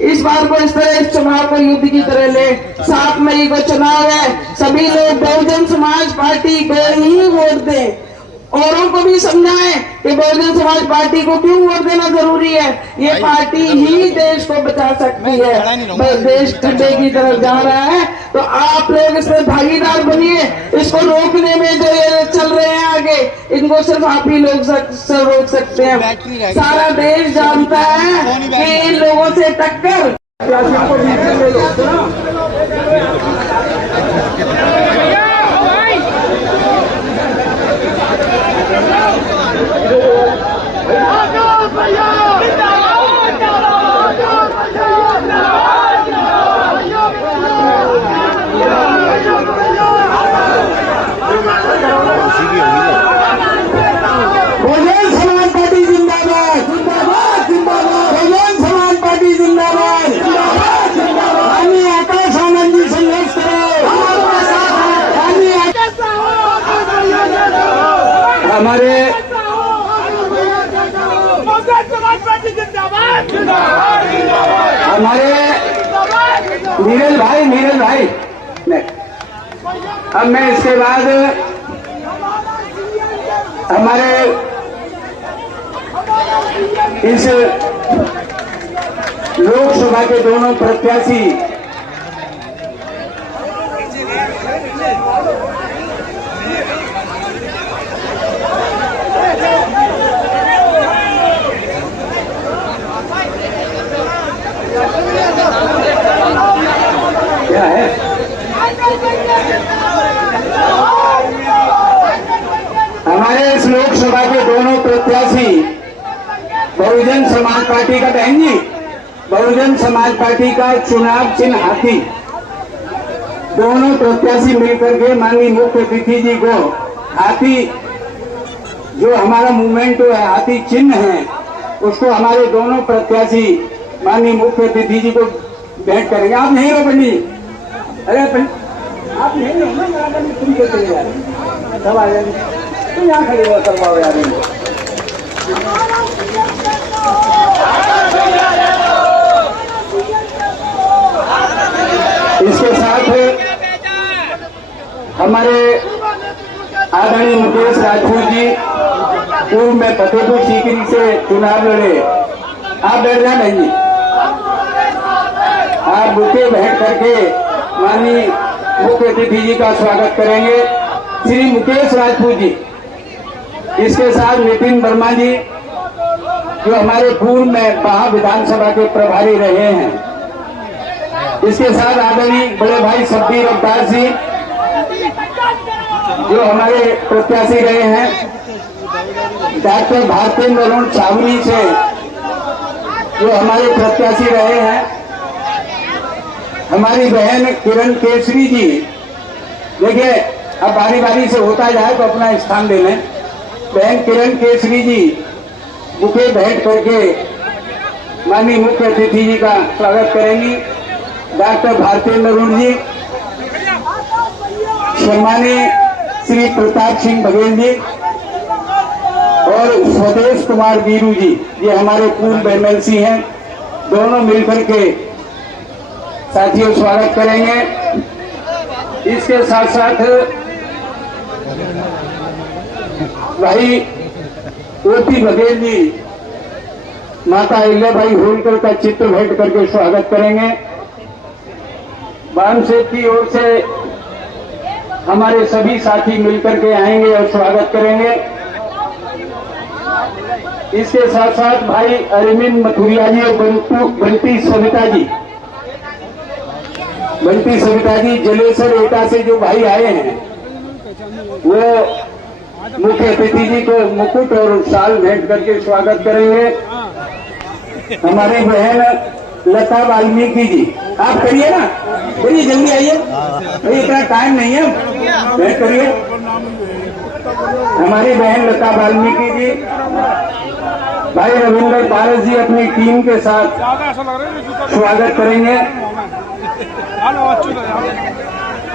इस बार को इस तरह, इस चुनाव को युद्ध की तरह ले। 7 मई को चुनाव है, सभी लोग बहुजन समाज पार्टी को ही वोट दें। औरों को भी समझाएं कि बहुजन समाज पार्टी को क्यों वोट देना जरूरी है। ये पार्टी ही देश को बचा सकती है। बस देश खड्डे की तरफ जा रहा है, तो आप लोग इसमें भागीदार बनिए। इसको रोकने में जो ये चल रहे हैं आगे, इनको सिर्फ आप ही लोग रोक सकते हैं। सारा देश जानता है कि इन लोगों से टक्कर हमारे नीरज भाई अब मैं इसके बाद हमारे इस लोकसभा के दोनों प्रत्याशी क्या है? हमारे इस लोकसभा के दोनों प्रत्याशी बहुजन समाज पार्टी का, बहन जी, बहुजन समाज पार्टी का चुनाव चिन्ह हाथी, दोनों प्रत्याशी मिलकर के माननीय मुख्य अतिथि जी को हाथी, जो हमारा मूवमेंट है हाथी चिन्ह है, उसको हमारे दोनों प्रत्याशी माननीय मुख्य अतिथि जी को भेंट करेंगे। आप नहीं हो पंडित? अरे आप नहीं हो ना, तुम क्यों चले जा रहे? सब आ जाएंगे, तुम यहाँ खड़े हुआ करवाओ यार। इसके साथ हमारे आदरणीय मुकेश राजपूत जी पूर्व में फतेहपुर सीकरी से चुनाव लड़े। आप बैठ जाए बहन जी, आप बुके भेंट करके माननीय मुख्य अतिथि जी का स्वागत करेंगे, श्री मुकेश राजपूत जी। इसके साथ नितिन वर्मा जी, जो हमारे पूर्व में महा विधानसभा के प्रभारी रहे हैं। इसके साथ आदरणीय बड़े भाई शब्बीर अवतार जी, जो हमारे प्रत्याशी रहे हैं। डॉक्टर भारतेंद्र अरुण छावनी से, जो हमारे प्रत्याशी रहे हैं। हमारी बहन किरण केसरी जी, देखिए अब बारी बारी से होता जाए तो अपना स्थान ले लें। बहन किरण केसरी जी बुके भेंट करके माननीय मुख्य अतिथि जी का स्वागत करेंगी। डॉक्टर भारतेंद्र अरुण जी, सम्मानीय श्री प्रताप सिंह बघेल जी और स्वदेश कुमार वीरू जी, ये हमारे पूर्व एमएलसी हैं। दोनों मिलकर के साथियों स्वागत करेंगे। इसके साथ साथ भाई ओपी बघेल जी माता अहिल्याबाई होलकर का चित्र भेंट करके स्वागत करेंगे। वामसेठ की ओर से हमारे सभी साथी मिलकर के आएंगे और स्वागत करेंगे। इसके साथ साथ भाई अरविंद मथुरिया जी और बंटी सविता जी जलेसर एटा से जो भाई आए हैं, वो मुख्य अतिथि जी को मुकुट और शाल भेंट करके स्वागत करेंगे। हमारी बहन लता वाल्मीकि जी, आप करिए ना, करिए जल्दी आइए, भाई इतना टाइम नहीं है, भेंट करिए। हमारी बहन लता वाल्मीकि जी, भाई रविंद्र पारस जी अपनी टीम के साथ स्वागत करेंगे।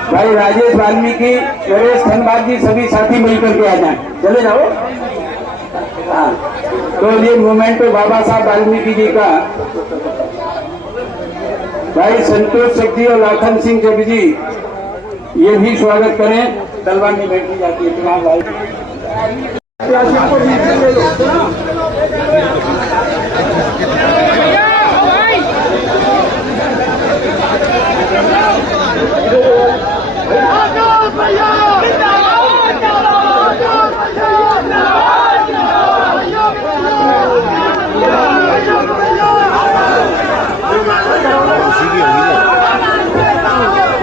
भाई राजेश वाल्मीकि, नरेश धनबाद जी, सभी साथी मिलकर के आ जाए, चले जाओ। हाँ, तो ये मूवमेंट बाबा साहब वाल्मीकि जी का भाई संतोष शेख जी और लाखन सिंह जग जी, ये भी स्वागत करें। तलवार में बैठी जाती है चुनाव भाई।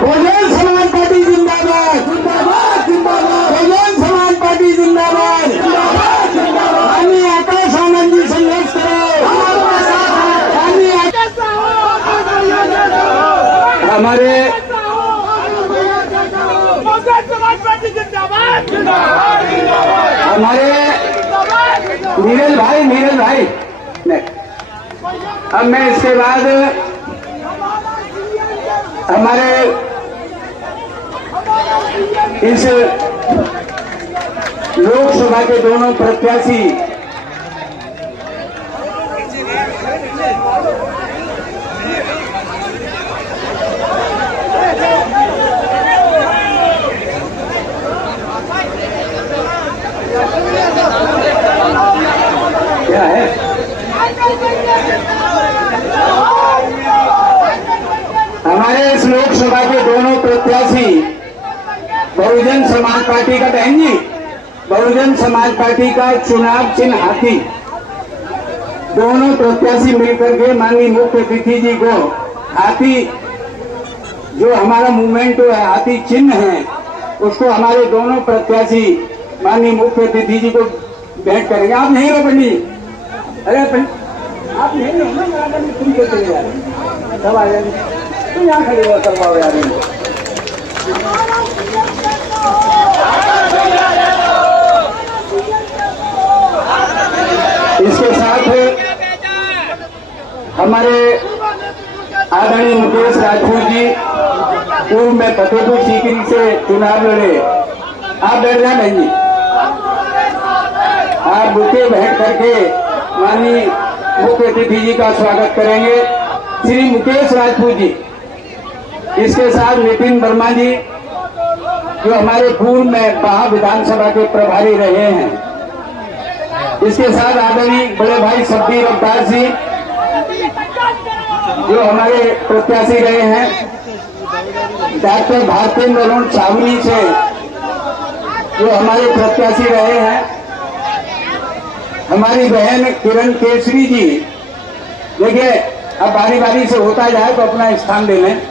बहुजन समाज पार्टी जिंदाबाद, जिंदाबाद, जिंदाबाद। बहुजन समाज पार्टी जिंदाबाद, जिंदाबाद, जिंदाबाद। हमें आकाश आनंद जी संघर्ष करो, हमारे नीरज भाई अब मैं इसके बाद हमारे इस लोकसभा के दोनों प्रत्याशी क्या है? प्रत्याशी बहुजन समाज पार्टी का, बहन जी, बहुजन समाज पार्टी का चुनाव चिन्ह हाथी, दोनों प्रत्याशी मिलकर के माननीय मुख्य अतिथि जी को हाथी, जो हमारा मूवमेंट है हाथी चिन्ह है, उसको हमारे दोनों प्रत्याशी माननीय मुख्य अतिथि जी को भेंट करेंगे। आप नहीं हो पंडित, अरे आप नहीं हो ना, तुम तो चले जा रहे, सब आ जाएंगे, तुम यहाँ खड़े हो, करवाओ यार। इसके साथ हमारे आदरणीय मुकेश राजपूत जी पूर्व में फतेहपुर सीकरी से चुनाव लड़े, आप बैठ जाए बहन जी, आप बुके बैठ करके माननीय मुख्य अतिथि जी का स्वागत करेंगे, श्री मुकेश राजपूत जी। इसके साथ नितिन वर्मा जी जो हमारे पूर्व में बाहा विधानसभा के प्रभारी रहे हैं। इसके साथ आदरणीय बड़े भाई शब्बीर अवतार जी जो हमारे प्रत्याशी रहे हैं, डॉक्टर भारतेंद्र अरुण छावनी से जो हमारे प्रत्याशी रहे हैं, हमारी बहन किरण केसरी जी। देखिए अब बारी बारी से होता जाए तो अपना स्थान ले लें।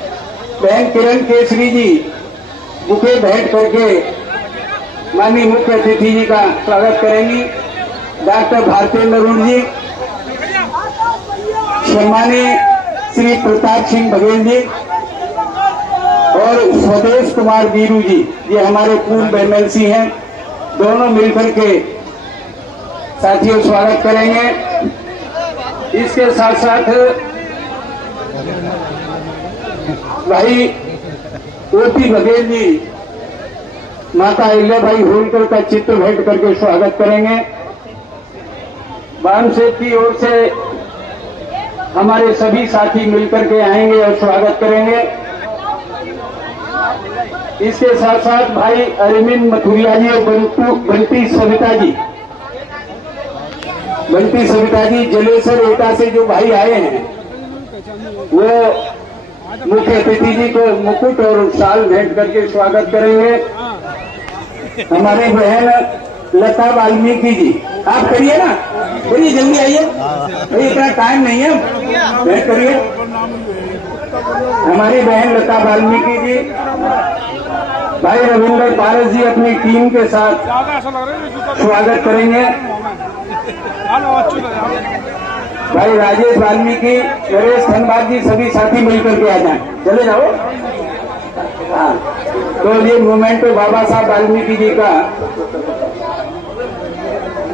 बहन किरण केसरी जी बुके भेंट करके माननीय मुख्य अतिथि जी का स्वागत करेंगी। डॉक्टर भारतेंद्र अरुण जी, सम्मानीय श्री प्रताप सिंह बघेल जी और स्वदेश कुमार वीरू जी, ये हमारे पूर्व एमएलसी हैं, दोनों मिलकर के साथियों स्वागत करेंगे। इसके साथ साथ भाई ओपी बघेल जी माता अहिल्याबाई होलकर का चित्र भेंट करके स्वागत करेंगे। वाम सेठ की ओर से हमारे सभी साथी मिलकर के आएंगे और स्वागत करेंगे। इसके साथ साथ भाई अरविंद मथुरिया जी और बंटी सविता जी जलेसर एटा से जो भाई आए हैं, वो मुख्य अतिथि जी को मुकुट और शाल भेंट करके स्वागत करेंगे। हमारी बहन लता वाल्मीकि जी, आप करिए ना, करिए जल्दी आइए, इतना टाइम नहीं है, भेंट करिए। हमारी बहन लता वाल्मीकि जी, भाई रविंद्र पारस जी अपनी टीम के साथ स्वागत करेंगे। भाई राजेश वाल्मीकि, नरेश धनबाद जी, सभी साथी मिलकर के आ जाएं, चले जाओ। हाँ, तो ये मूवमेंट बाबा साहब वाल्मीकि जी का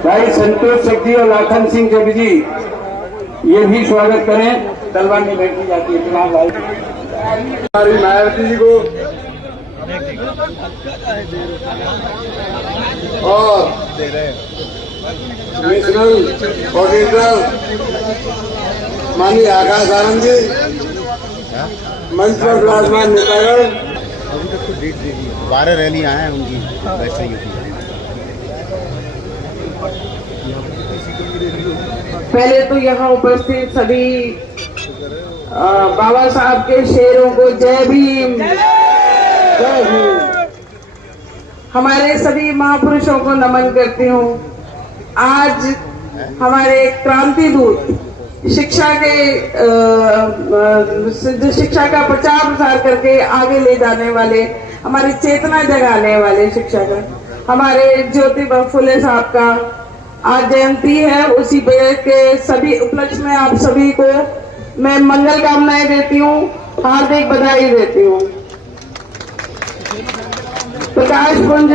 भाई संतोष शेख जी और लाखन सिंह जब जी, ये भी स्वागत करें। तलवार नहीं बैठी जाती है फिलहाल भाई हमारी मायावती जी को और नेशनल ऑडिटर माननीय आकाश आनंद जी, मंच पर विराजमान नेतागण, 12 रैलियां हैं उनकी वैसे यूपी। पहले तो यहाँ उपस्थित सभी बाबा साहब के शेरों को जय भीम, जय भीम। हमारे सभी महापुरुषों को नमन करती हूँ। आज हमारे क्रांति दूत शिक्षा का प्रचार प्रसार करके आगे ले जाने वाले, हमारी चेतना जगाने वाले शिक्षक हमारे ज्योतिबा फुले साहब का आज जयंती है। उसी के सभी उपलक्ष्य में आप सभी को मैं मंगल कामनाएं देती हूँ, हार्दिक बधाई देती हूँ। प्रकाश पुंज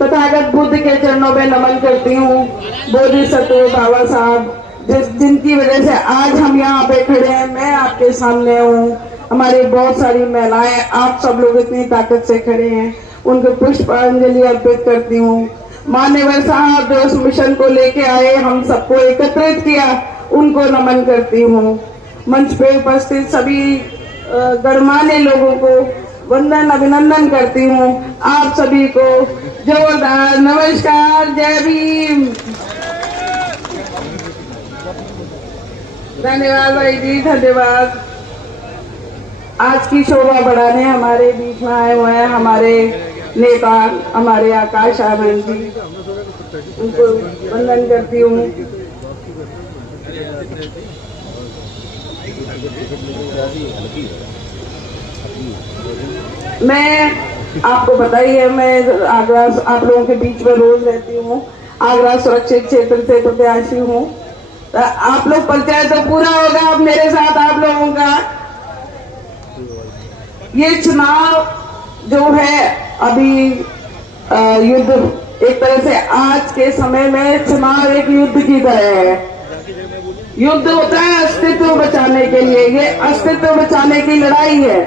तथागत बुद्ध के चरणों में नमन करती हूँ। बोधिसत्व बाबा साहब जिनकी वजह से आज हम यहाँ पे खड़े हैं, मैं आपके सामने हूँ। हमारी बहुत सारी महिलाएं, आप सब लोग इतनी ताकत से खड़े हैं, उनको पुष्पांजलि अर्पित करती हूँ। मान्यवर साहब जो उस मिशन को लेके आए, हम सबको एकत्रित किया, उनको नमन करती हूँ। मंच पे उपस्थित सभी गणमान्य लोगों को वंदन अभिनंदन करती हूँ। आप सभी को जोरदार नमस्कार, जय भीम। धन्यवाद भाई जी, धन्यवाद। आज की शोभा बढ़ाने हमारे बीच में आए हुए हैं हमारे नेता, हमारे आकाश आनंद जी, उनको वंदन करती हूँ। मैं आपको पता ही है, मैं आगरा आप लोगों के बीच में रोज रहती हूँ। आगरा सुरक्षित क्षेत्र से प्रत्याशी हूँ। आप लोग परिचय तो पूरा होगा अब मेरे साथ आप लोगों का। ये चुनाव जो है अभी युद्ध, एक तरह से आज के समय में चुनाव एक युद्ध की तरह है। युद्ध होता है अस्तित्व बचाने के लिए, ये अस्तित्व बचाने की लड़ाई है।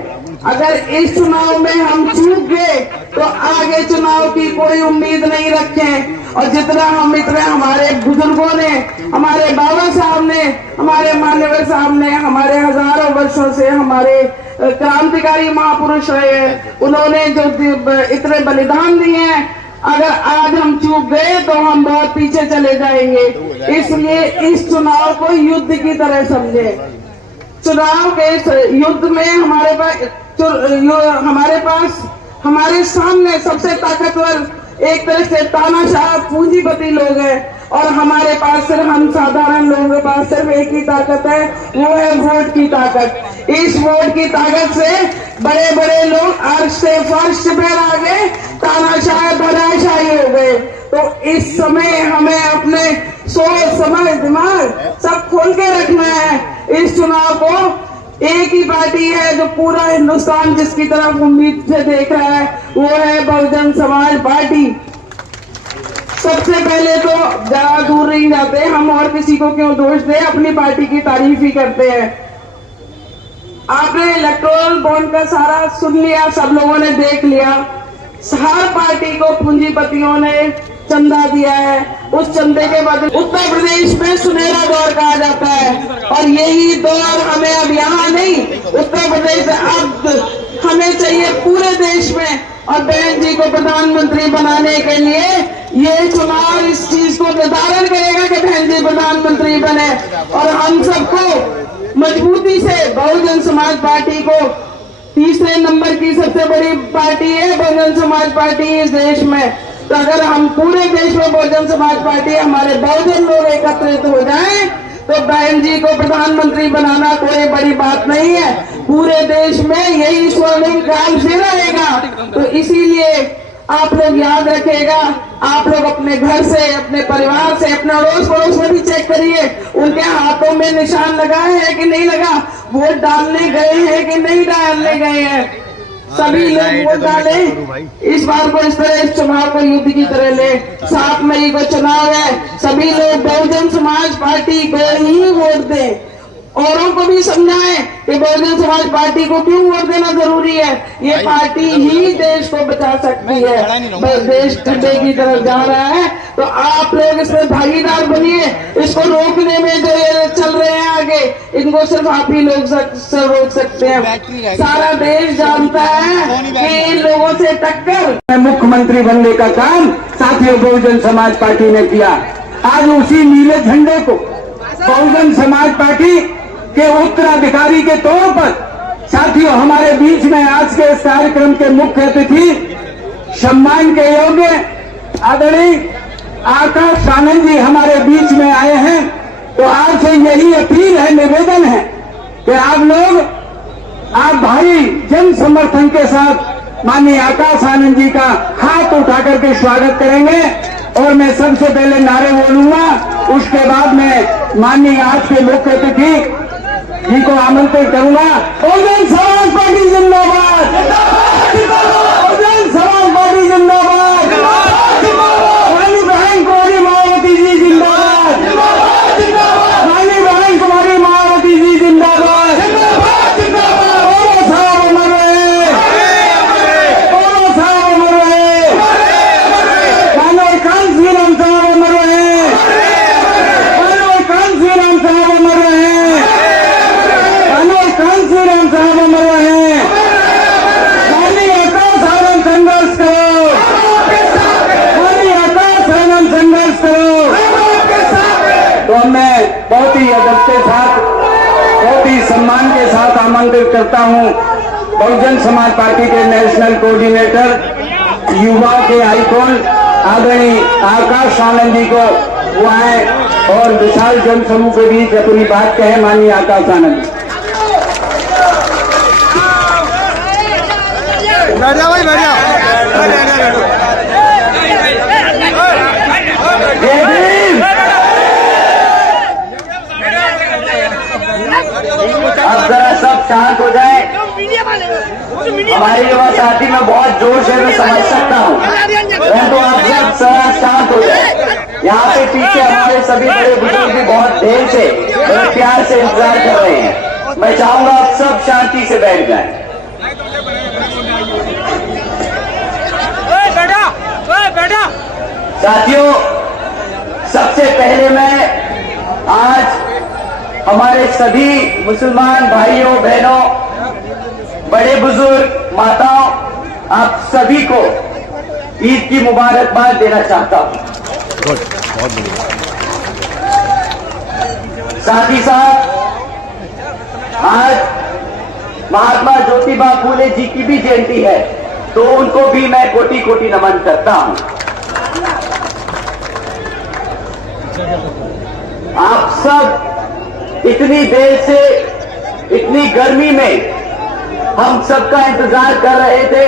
अगर इस चुनाव में हम चूक गए तो आगे चुनाव की कोई उम्मीद नहीं रखें। और जितना हम इतने हमारे बुजुर्गों ने, हमारे बाबा साहब ने, हमारे मान्यवर साहब ने, हमारे हजारों वर्षों से हमारे क्रांतिकारी महापुरुष रहे हैं, उन्होंने जो इतने बलिदान दिए हैं, अगर आज हम चूक गए तो हम बहुत पीछे चले जाएंगे। इसलिए इस चुनाव को युद्ध की तरह समझे। चुनाव के युद्ध में हमारे पास हमारे सामने सबसे ताकतवर एक तरह से तानाशाह पूंजीपति लोग हैं, और हमारे पास सिर्फ हम साधारण लोगों के पास सिर्फ एक ही ताकत है, वो है वोट की ताकत। इस वोट की ताकत से बड़े बड़े लोग अर्श से फर्श पे आ गए, तानाशाह धराशाही हो गए। तो इस समय हमें अपने सोच समझ दिमाग सब खोल के रखना है। इस चुनाव को एक ही पार्टी है जो पूरा हिंदुस्तान जिसकी तरफ उम्मीद से देख रहा है, वो है बहुजन समाज पार्टी। सबसे पहले तो ज्यादा दूर नहीं जाते हम, और किसी को क्यों दोष दे, अपनी पार्टी की तारीफ ही करते हैं। आपने इलेक्टोरल बॉन्ड का सारा सुन लिया, सब लोगों ने देख लिया। हर पार्टी को पूंजीपतियों ने चंदा दिया है, उस चंदे के बदले उत्तर प्रदेश में सुनहरा दौर कहा जाता है। और यही दौर हमें अब यहाँ नहीं, उत्तर प्रदेश अब हमें चाहिए पूरे देश में। और बहन जी को प्रधानमंत्री बनाने के लिए ये चुनाव इस चीज को निर्धारण करेगा कि बहन जी प्रधानमंत्री बने। और हम सबको मजबूती से बहुजन समाज पार्टी को, तीसरे नंबर की सबसे बड़ी पार्टी है बहुजन समाज पार्टी इस देश में। तो अगर हम पूरे देश में बहुजन समाज पार्टी, हमारे बहुजन लोग एकत्रित हो जाएं, तो बहन जी को प्रधानमंत्री बनाना कोई बड़ी बात नहीं है। पूरे देश में यही स्वर्णिम काल से रहेगा। तो इसीलिए आप लोग याद रखिएगा, आप लोग अपने घर से, अपने परिवार से, अपने अड़ोस पड़ोस में भी चेक करिए, उनके हाथों में निशान लगा है कि नहीं लगा, वोट डालने गए हैं कि नहीं डालने गए हैं। सभी लोग वोट डालें। इस बार को इस तरह, इस चुनाव को युद्ध की तरह ले। 7 मई को चुनाव है, सभी लोग बहुजन समाज पार्टी को ही वोट दें। औरों को भी समझाएं कि बहुजन समाज पार्टी को क्यों वोट देना जरूरी है। ये पार्टी ही देश को बचा सकती है। बस देश खड्डे की तरफ जा रहा है, तो आप लोग इसमें भागीदार बनिए। इसको रोकने में जो ये चल रहे हैं आगे, इनको सिर्फ आप ही लोग रोक सकते हैं। सारा देश जानता है कि इन लोगों से टक्कर। मुख्यमंत्री बनने का काम साथियों बहुजन समाज पार्टी ने किया। आज उसी नीले झंडे को बहुजन समाज पार्टी के उत्तराधिकारी के तौर पर साथियों हमारे बीच में आज के इस कार्यक्रम के मुख्य अतिथि, सम्मान के योग्य आदरणीय आकाश आनंद जी हमारे बीच में आए हैं। तो आपसे यही अपील है, निवेदन है कि आप लोग, आप भारी जन समर्थन के साथ माननीय आकाश आनंद जी का हाथ उठा करके स्वागत करेंगे। और मैं सबसे पहले नारे बोलूंगा, उसके बाद में माननीय आज के मुख्य अतिथि जी को आमंत्रित करूंगा। बहुजन समाज पार्टी जिंदाबाद, बहुजन समाज पार्टी जिंदाबाद, रानी बहन कुमारी मायावती जी जिंदाबाद, रानी बहन कुमारी मायावती जी जिंदाबाद। बोलो साहब अमर रहे, बोलो साहब अमर रहे, मानो कांसी राम साहब अमर रहे, मानो कांसी राम साहब अमर रहे, कांसी राम साहब अमर रहे। माननीय आकाश आनंद संघर्ष करो, माननीय आकाश आनंद संघर्ष करो। तो मैं बहुत ही अदब के साथ, बहुत ही सम्मान के साथ आमंत्रित करता हूं बहुजन समाज पार्टी के नेशनल कोऑर्डिनेटर, युवाओं के आइकॉन आदरणीय आकाश आनंद जी को वो आए और विशाल जनसमूह के बीच अपनी बात कहे। माननीय आकाश आनंद। अब जरा सब शांत हो जाए। हमारे युवा साथी में बहुत जोश है, मैं समझ सकता हूँ, परंतु आप सब जरा शांत हो जाए। यहाँ पे पीछे हमारे सभी बड़े बुजुर्ग भी बहुत देर से बड़े प्यार से इंतजार कर रहे हैं। मैं चाहूंगा आप सब शांति से बैठ जाएं। साथियों, सबसे पहले मैं आज हमारे सभी मुसलमान भाइयों बहनों, बड़े बुजुर्ग, माताओं, आप सभी को ईद की मुबारकबाद देना चाहता हूं। साथ ही साथ आज महात्मा ज्योतिबा फूले जी की भी जयंती है, तो उनको भी मैं कोटि कोटि नमन करता हूं। आप सब इतनी देर से, इतनी गर्मी में हम सबका इंतजार कर रहे थे,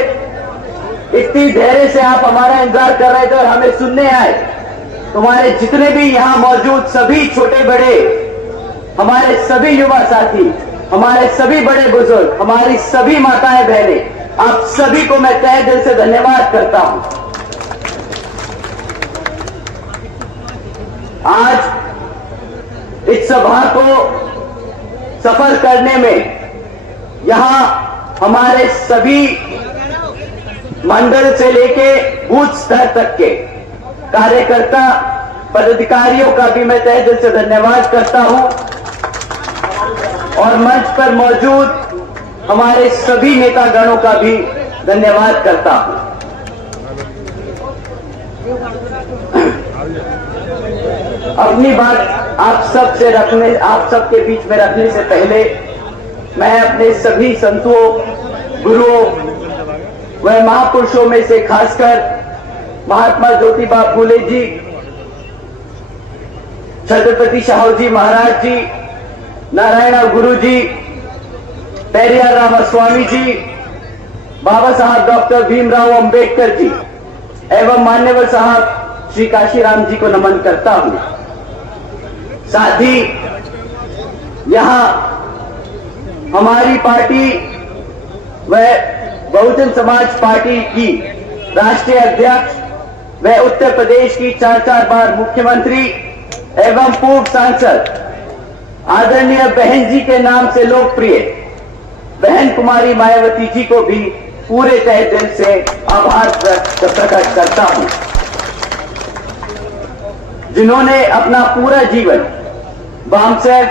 इतनी धैर्य से आप हमारा इंतजार कर रहे थे और हमें सुनने आए। तुम्हारे जितने भी यहाँ मौजूद सभी छोटे बड़े, हमारे सभी युवा साथी, हमारे सभी बड़े बुजुर्ग, हमारी सभी माताएं बहनें, आप सभी को मैं तहे दिल से धन्यवाद करता हूं। आज इस सभा को सफल करने में यहां हमारे सभी मंडल से लेके बूथ स्तर तक के कार्यकर्ता, पदाधिकारियों का भी मैं तहे दिल से धन्यवाद करता हूं और मंच पर मौजूद हमारे सभी नेतागणों का भी धन्यवाद करता हूं। अपनी बात आप सबके बीच में रखने से पहले मैं अपने सभी संतों, गुरुओं व महापुरुषों में से खासकर महात्मा ज्योतिबा फूले जी, छत्रपति शाहू जी महाराज जी, नारायण गुरु जी, पेरियार रामास्वामी जी, बाबा साहब डॉक्टर भीमराव अंबेडकर जी एवं मान्यवर साहब श्री काशीराम जी को नमन करता हूं। साथ ही यहां हमारी पार्टी व बहुजन समाज पार्टी की राष्ट्रीय अध्यक्ष व उत्तर प्रदेश की 4 बार मुख्यमंत्री एवं पूर्व सांसद आदरणीय बहन जी के नाम से लोकप्रिय बहन कुमारी मायावती जी को भी पूरे तहे दिल से आभार प्रकट करता हूं, जिन्होंने अपना पूरा जीवन बामसेफ,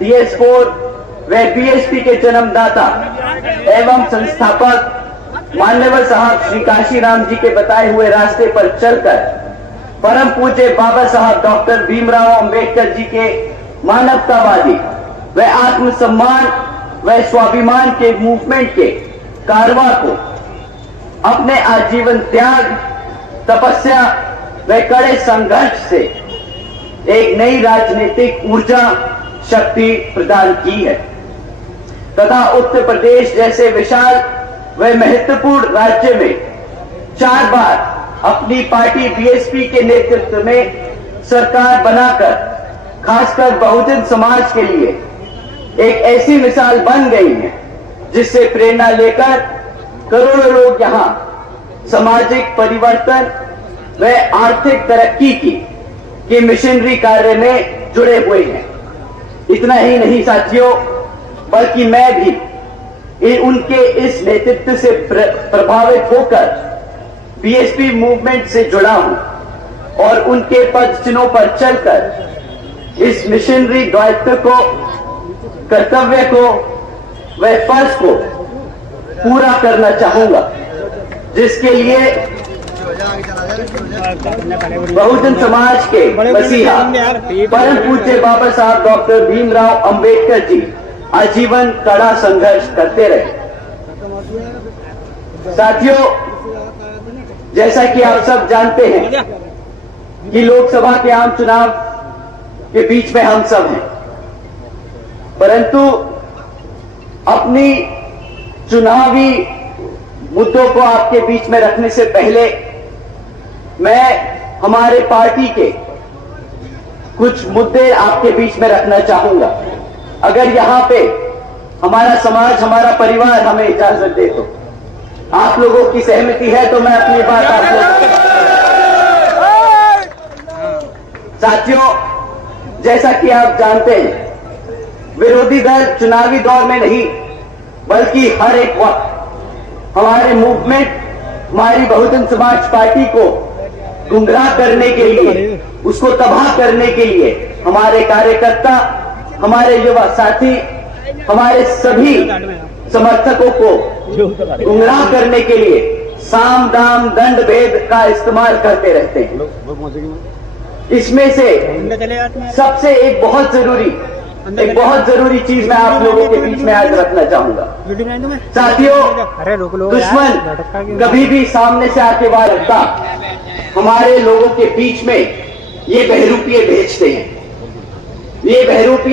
DS4 व BSP के जन्मदाता एवं संस्थापक मान्यवर साहब श्री काशीराम जी के बताए हुए रास्ते पर चलकर परम पूज्य बाबा साहब डॉक्टर भीमराव अंबेडकर जी के मानवतावादी व आत्मसम्मान व स्वाभिमान के मूवमेंट के कारवां को अपने आजीवन त्याग, तपस्या व कड़े संघर्ष से एक नई राजनीतिक ऊर्जा शक्ति प्रदान की है तथा उत्तर प्रदेश जैसे विशाल व महत्वपूर्ण राज्य में 4 बार अपनी पार्टी BSP के नेतृत्व में सरकार बनाकर खासकर बहुजन समाज के लिए एक ऐसी मिसाल बन गई है जिससे प्रेरणा लेकर करोड़ों लोग यहां सामाजिक परिवर्तन व आर्थिक तरक्की की मिशनरी कार्य में जुड़े हुए हैं। इतना ही नहीं साथियों, बल्कि मैं भी उनके इस नेतृत्व से प्रभावित होकर BSP मूवमेंट से जुड़ा हूं और उनके पद चिन्हों पर चलकर इस मिशनरी दायित्व को, कर्तव्य को व फर्ज को पूरा करना चाहूंगा, जिसके लिए बहुजन समाज के मसीहा परम पूज्य बाबा साहब डॉक्टर भीमराव अंबेडकर जी आजीवन कड़ा संघर्ष करते रहे। साथियों, जैसा कि आप सब जानते हैं कि लोकसभा के आम चुनाव के बीच में हम सब हैं, परंतु अपनी चुनावी मुद्दों को आपके बीच में रखने से पहले मैं हमारे पार्टी के कुछ मुद्दे आपके बीच में रखना चाहूंगा। अगर यहां पे हमारा समाज, हमारा परिवार हमें इजाजत दे तो, आप लोगों की सहमति है तो मैं अपनी बात आप लोगों साथियों, जैसा कि आप जानते हैं, विरोधी दल चुनावी दौर में नहीं बल्कि हर एक वक्त हमारे मूवमेंट, हमारी बहुजन समाज पार्टी को गुमराह करने के लिए, उसको तबाह करने के लिए हमारे कार्यकर्ता, हमारे युवा साथी, हमारे सभी समर्थकों को गुमराह करने के लिए साम दाम दंड भेद का इस्तेमाल करते रहते हैं। इसमें से सबसे एक बहुत जरूरी चीज मैं आप लोगों के बीच में आज रखना चाहूंगा। साथियों, दुश्मन कभी भी सामने से आके वार रखता, हमारे लोगों के बीच में ये बहरूपिये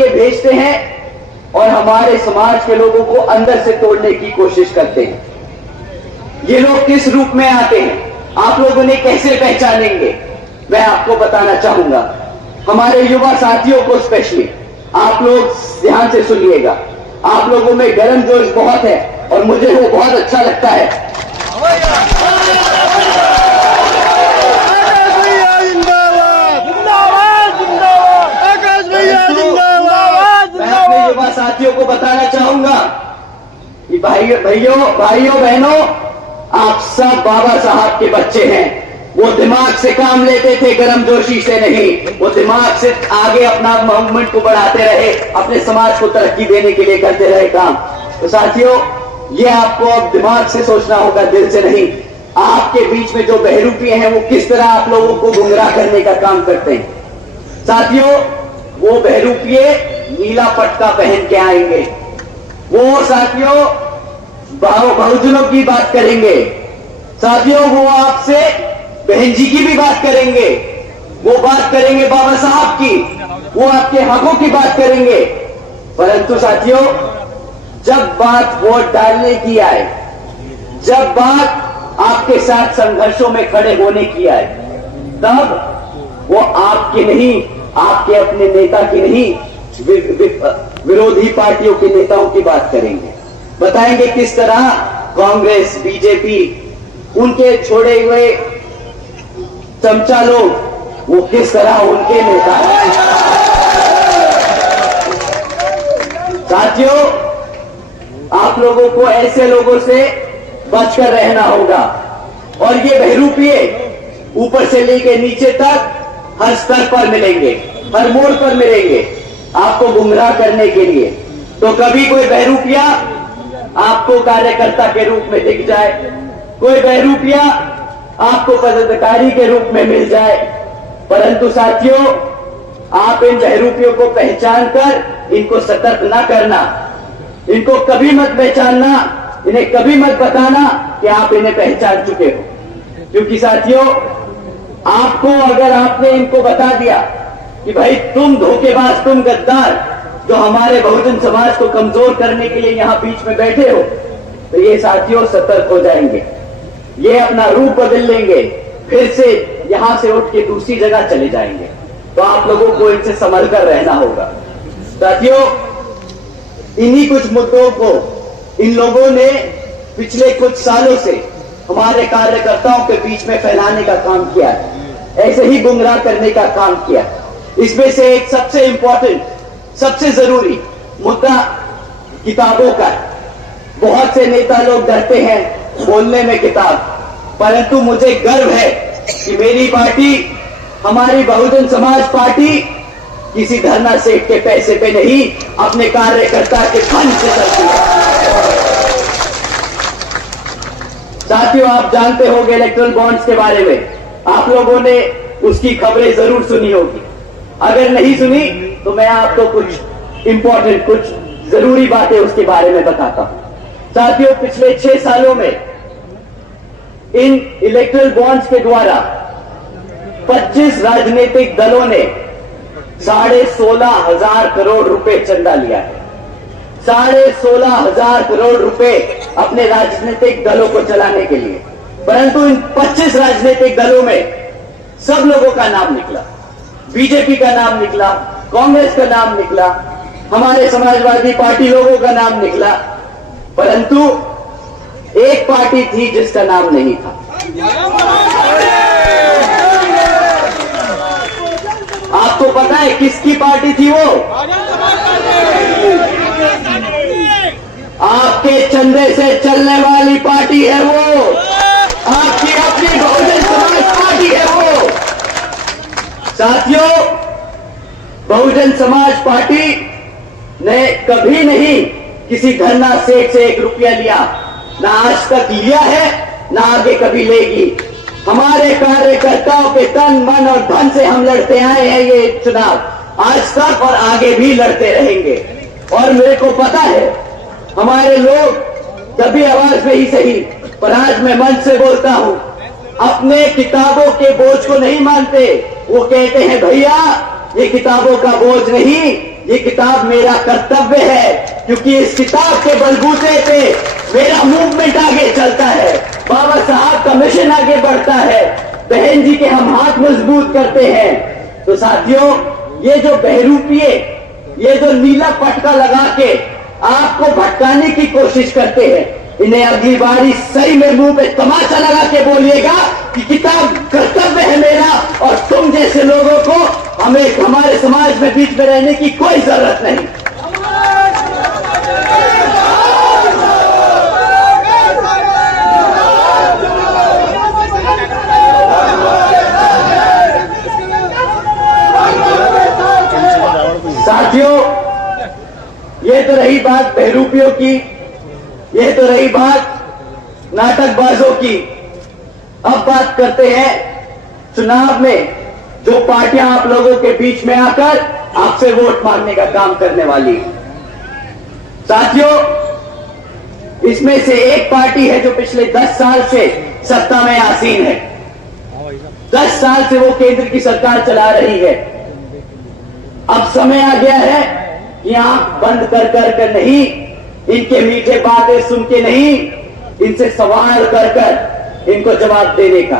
भेजते हैं और हमारे समाज के लोगों को अंदर से तोड़ने की कोशिश करते हैं। ये लोग किस रूप में आते हैं, आप लोगों ने कैसे पहचानेंगे, मैं आपको बताना चाहूंगा। हमारे युवा साथियों को स्पेशली आप लोग ध्यान से सुनिएगा। आप लोगों में गर्म जोश बहुत है और मुझे वो बहुत अच्छा लगता है। मैं अपने युवा साथियों को बताना चाहूंगा कि भाइयों बहनों, आप सब बाबा साहब के बच्चे हैं। वो दिमाग से काम लेते थे, गर्मजोशी से नहीं। वो दिमाग से आगे अपना मूवमेंट को बढ़ाते रहे, अपने समाज को तरक्की देने के लिए करते रहे काम। तो साथियों, ये आपको अब दिमाग से सोचना होगा, दिल से नहीं। आपके बीच में जो बहरूपिये हैं वो किस तरह आप लोगों को गुमराह करने का काम करते हैं। साथियों, वो बहरूपिये नीला पटका पहन के आएंगे। वो साथियों बहुजनों की बात करेंगे। साथियों, वो आपसे बहन जी की भी बात करेंगे, वो बात करेंगे बाबा साहब की, वो आपके हकों की बात करेंगे। परंतु साथियों, जब बात वोट डालने की आए, जब बात आपके साथ संघर्षों में खड़े होने की आए, तब वो आपके नहीं, आपके अपने नेता की नहीं, विरोधी पार्टियों के नेताओं की बात करेंगे। बताएंगे किस तरह कांग्रेस, बीजेपी, उनके छोड़े हुए चमचा लोग, वो किस तरह उनके नेता हैं। साथियों, आप लोगों को ऐसे लोगों से बचकर रहना होगा। और ये बहरूपिये ऊपर से लेकर नीचे तक हर स्तर पर मिलेंगे, हर मोड़ पर मिलेंगे आपको गुमराह करने के लिए। तो कभी कोई बहरूपिया आपको कार्यकर्ता के रूप में दिख जाए, कोई बहरूपिया आपको पदाधिकारी के रूप में मिल जाए, परंतु साथियों, आप इन बहरूपियों को पहचान कर इनको सतर्क ना करना, इनको कभी मत पहचानना, इन्हें कभी मत बताना कि आप इन्हें पहचान चुके हो। क्योंकि साथियों, आपको अगर आपने इनको बता दिया कि भाई तुम धोखेबाज, तुम गद्दार, जो हमारे बहुजन समाज को कमजोर करने के लिए यहां बीच में बैठे हो, तो ये साथियों सतर्क हो जाएंगे, ये अपना रूप बदल लेंगे, फिर से यहां से उठ के दूसरी जगह चले जाएंगे। तो आप लोगों को इनसे संभल कर रहना होगा। साथियों, इन्हीं कुछ मुद्दों को इन लोगों ने पिछले कुछ सालों से हमारे कार्यकर्ताओं के बीच में फैलाने का काम किया है, ऐसे ही गुमराह करने का काम किया। इसमें से एक सबसे इंपॉर्टेंट, सबसे जरूरी मुद्दा किताबों का। बहुत से नेता लोग डरते हैं बोलने में किताब, परंतु मुझे गर्व है कि मेरी पार्टी, हमारी बहुजन समाज पार्टी किसी धरना सेठ के पैसे पे नहीं, अपने कार्यकर्ता के फंड से चलती है। साथियों, आप जानते होंगे इलेक्ट्रल बॉन्ड्स के बारे में, आप लोगों ने उसकी खबरें जरूर सुनी होगी। अगर नहीं सुनी तो मैं आपको कुछ इंपॉर्टेंट, कुछ जरूरी बातें उसके बारे में बताता हूं। साथियों, पिछले 6 सालों में इन इलेक्ट्रल बॉन्ड्स के द्वारा 25 राजनीतिक दलों ने 16,500 करोड़ रुपए चंदा लिया है। 16,500 करोड़ रुपए अपने राजनीतिक दलों को चलाने के लिए। परंतु इन 25 राजनीतिक दलों में सब लोगों का नाम निकला। बीजेपी का नाम निकला, कांग्रेस का नाम निकला, हमारे समाजवादी पार्टी लोगों का नाम निकला, परंतु एक पार्टी थी जिसका नाम नहीं था। आपको पता है किसकी पार्टी थी वो? आपके चंदे से चलने वाली पार्टी है वो, आपकी अपनी बहुजन समाज पार्टी है वो। साथियों, बहुजन समाज पार्टी ने कभी नहीं किसी धरना सेठ से 1 रुपया लिया, ना आज तक लिया है, ना आगे कभी लेगी। हमारे कार्यकर्ताओं के तन मन और धन से हम लड़ते आए हैं ये चुनाव, आज तक और आगे भी लड़ते रहेंगे। और मेरे को पता है हमारे लोग कभी आवाज में ही सही, पर आज मैं मन से बोलता हूं, अपने किताबों के बोझ को नहीं मानते। वो कहते हैं भैया ये किताबों का बोझ नहीं, ये किताब मेरा कर्तव्य है, क्योंकि इस किताब के बलबूते पे मेरा मूवमेंट आगे चलता है, बाबा साहब का मिशन आगे बढ़ता है, बहन जी के हम हाथ मजबूत करते हैं। तो साथियों, ये जो बहरूपिये, ये जो नीला पटका लगा के आपको भटकाने की कोशिश करते हैं, इन्हें अगली बारी सही में मुंह पे तमाचा लगा के बोलिएगा कि किताब कर्तव्य है मेरा, और तुम जैसे लोगों को हमें हमारे समाज में बीच में रहने की कोई जरूरत नहीं। साथियों, ये तो रही बात बहरूपियों की, ये तो रही बात नाटकबाजों की। अब बात करते हैं चुनाव में जो पार्टियां आप लोगों के बीच में आकर आपसे वोट मांगने का काम करने वाली। साथियों, इसमें से एक पार्टी है जो पिछले 10 साल से सत्ता में आसीन है। 10 साल से वो केंद्र की सरकार चला रही है। अब समय आ गया है कि आंख बंद कर नहीं, इनके मीठे बातें सुन के नहीं, इनसे सवाल कर इनको जवाब देने का।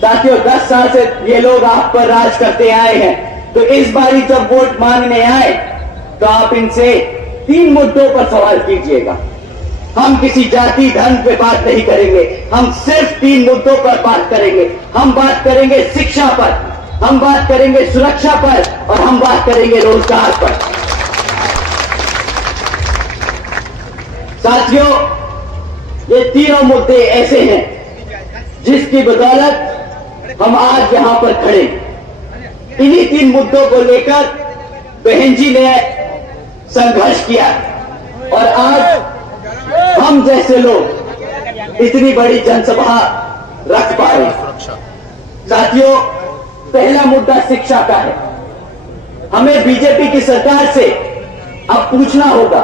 साथियों, 10 साल से ये लोग आप पर राज करते आए हैं, तो इस बारी जब वोट मांगने आए तो आप इनसे 3 मुद्दों पर सवाल कीजिएगा। हम किसी जाति धर्म पे बात नहीं करेंगे, हम सिर्फ 3 मुद्दों पर बात करेंगे। हम बात करेंगे शिक्षा पर, हम बात करेंगे सुरक्षा पर, और हम बात करेंगे रोजगार पर। साथियों, ये तीनों मुद्दे ऐसे हैं जिसकी बदौलत हम आज यहां पर खड़े। इन्हीं 3 मुद्दों को लेकर बहन जी ने संघर्ष किया, और आज हम जैसे लोग इतनी बड़ी जनसभा रख पा रहे। साथियों, पहला मुद्दा शिक्षा का है। हमें बीजेपी की सरकार से अब पूछना होगा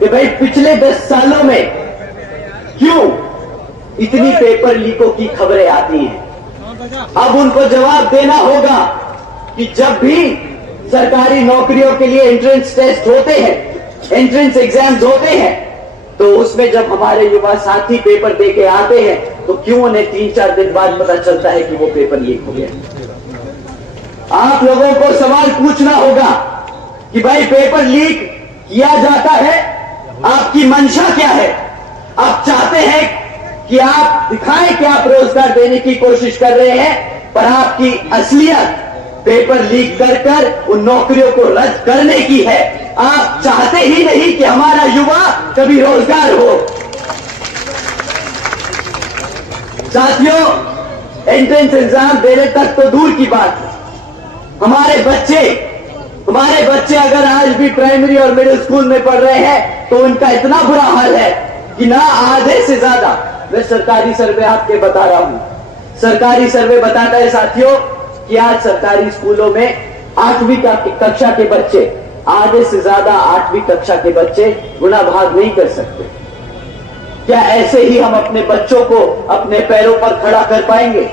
कि भाई पिछले 10 सालों में क्यों इतनी पेपर लीकों की खबरें आती हैं। अब उनको जवाब देना होगा कि जब भी सरकारी नौकरियों के लिए एंट्रेंस टेस्ट होते हैं, एंट्रेंस एग्जाम्स होते हैं, तो उसमें जब हमारे युवा साथी पेपर दे के आते हैं तो क्यों उन्हें 3-4 दिन बाद पता चलता है कि वो पेपर लीक हो गया। आप लोगों को सवाल पूछना होगा कि भाई पेपर लीक किया जाता है, आपकी मंशा क्या है? आप चाहते हैं कि आप दिखाएं कि आप रोजगार देने की कोशिश कर रहे हैं, पर आपकी असलियत पेपर लीक कर उन नौकरियों को रद्द करने की है। आप चाहते ही नहीं कि हमारा युवा कभी रोजगार हो। साथियों, एंट्रेंस एग्जाम देने तक तो दूर की बात है, हमारे बच्चे अगर आज भी प्राइमरी और मिडिल स्कूल में पढ़ रहे हैं तो उनका इतना बुरा हाल है कि ना आधे से ज्यादा, मैं सरकारी सर्वे आपके बता रहा हूं, सरकारी सर्वे बताता है साथियों कि आज सरकारी स्कूलों में 8वीं कक्षा के बच्चे, आधे से ज्यादा 8वीं कक्षा के बच्चे गुणा भाग नहीं कर सकते। क्या ऐसे ही हम अपने बच्चों को अपने पैरों पर खड़ा कर पाएंगे?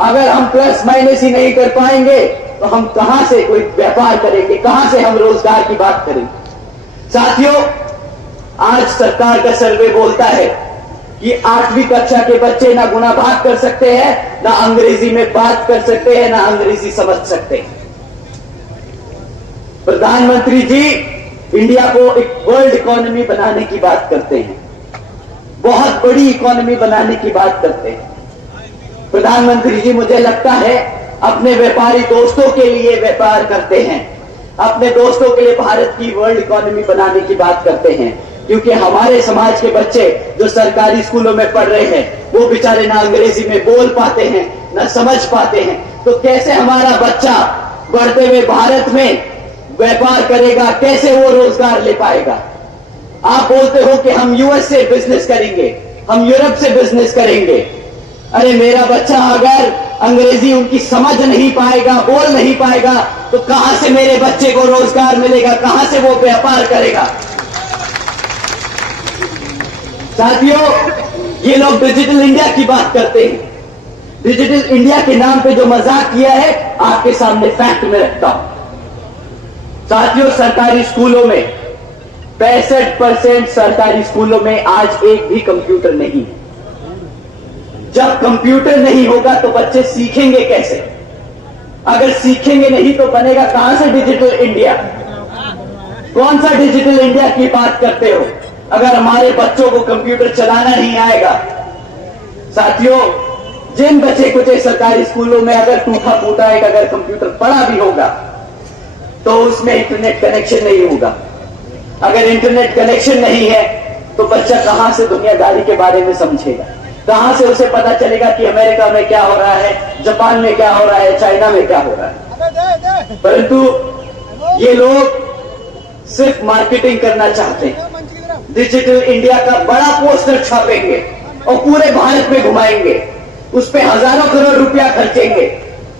अगर हम प्लस माइनस ही नहीं कर पाएंगे तो हम कहां से कोई व्यापार करेंगे, कहां से हम रोजगार की बात करेंगे? साथियों, आज सरकार का सर्वे बोलता है कि 8वीं कक्षा के बच्चे ना गुना भाग कर सकते हैं, ना अंग्रेजी में बात कर सकते हैं, ना अंग्रेजी समझ सकते हैं। प्रधानमंत्री जी इंडिया को एक वर्ल्ड इकोनॉमी बनाने की बात करते हैं, बहुत बड़ी इकोनॉमी बनाने की बात करते हैं। प्रधानमंत्री जी मुझे लगता है अपने व्यापारी दोस्तों के लिए व्यापार करते हैं, अपने दोस्तों के लिए भारत की वर्ल्ड इकोनॉमी बनाने की बात करते हैं, क्योंकि हमारे समाज के बच्चे जो सरकारी स्कूलों में पढ़ रहे हैं वो बेचारे ना अंग्रेजी में बोल पाते हैं, ना समझ पाते हैं। तो कैसे हमारा बच्चा बढ़ते हुए भारत में व्यापार करेगा, कैसे वो रोजगार ले पाएगा? आप बोलते हो कि हम यूएस से बिजनेस करेंगे, हम यूरोप से बिजनेस करेंगे। अरे मेरा बच्चा अगर अंग्रेजी उनकी समझ नहीं पाएगा, बोल नहीं पाएगा, तो कहां से मेरे बच्चे को रोजगार मिलेगा, कहां से वो व्यापार करेगा? साथियों, ये लोग डिजिटल इंडिया की बात करते हैं। डिजिटल इंडिया के नाम पे जो मजाक किया है आपके सामने फैक्ट में रखता हूं। साथियों, सरकारी स्कूलों में 65% सरकारी स्कूलों में आज एक भी कंप्यूटर नहीं है। जब कंप्यूटर नहीं होगा तो बच्चे सीखेंगे कैसे? अगर सीखेंगे नहीं तो बनेगा कहां से डिजिटल इंडिया? कौन सा डिजिटल इंडिया की बात करते हो अगर हमारे बच्चों को कंप्यूटर चलाना नहीं आएगा? साथियों, जिन बच्चे कुछ सरकारी स्कूलों में अगर टूटा फूटा एक अगर कंप्यूटर पड़ा भी होगा तो उसमें इंटरनेट कनेक्शन नहीं होगा। अगर इंटरनेट कनेक्शन नहीं है तो बच्चा कहां से दुनियादारी के बारे में समझेगा? कहां से उसे पता चलेगा कि अमेरिका में क्या हो रहा है, जापान में क्या हो रहा है, चाइना में क्या हो रहा है? परंतु ये लोग सिर्फ मार्केटिंग करना चाहते हैं। डिजिटल इंडिया का बड़ा पोस्टर छापेंगे और पूरे भारत में घुमाएंगे, उस पे हजारों करोड़ रुपया खर्चेंगे,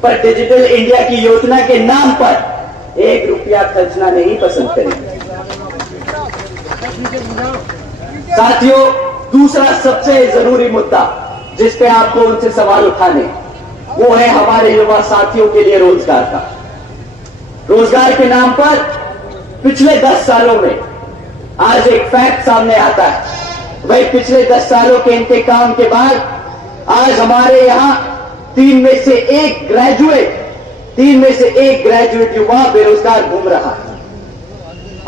पर डिजिटल इंडिया की योजना के नाम पर 1 रुपया खर्चना नहीं पसंद करेंगे। साथियों, दूसरा सबसे जरूरी मुद्दा जिस पे आपको उनसे सवाल उठाने, वो है हमारे युवा साथियों के लिए रोजगार का। रोजगार के नाम पर पिछले 10 सालों में आज एक फैक्ट सामने आता है। भाई, पिछले 10 सालों के इनके काम के बाद आज हमारे यहां 3 में से 1 ग्रेजुएट युवा बेरोजगार घूम रहा है।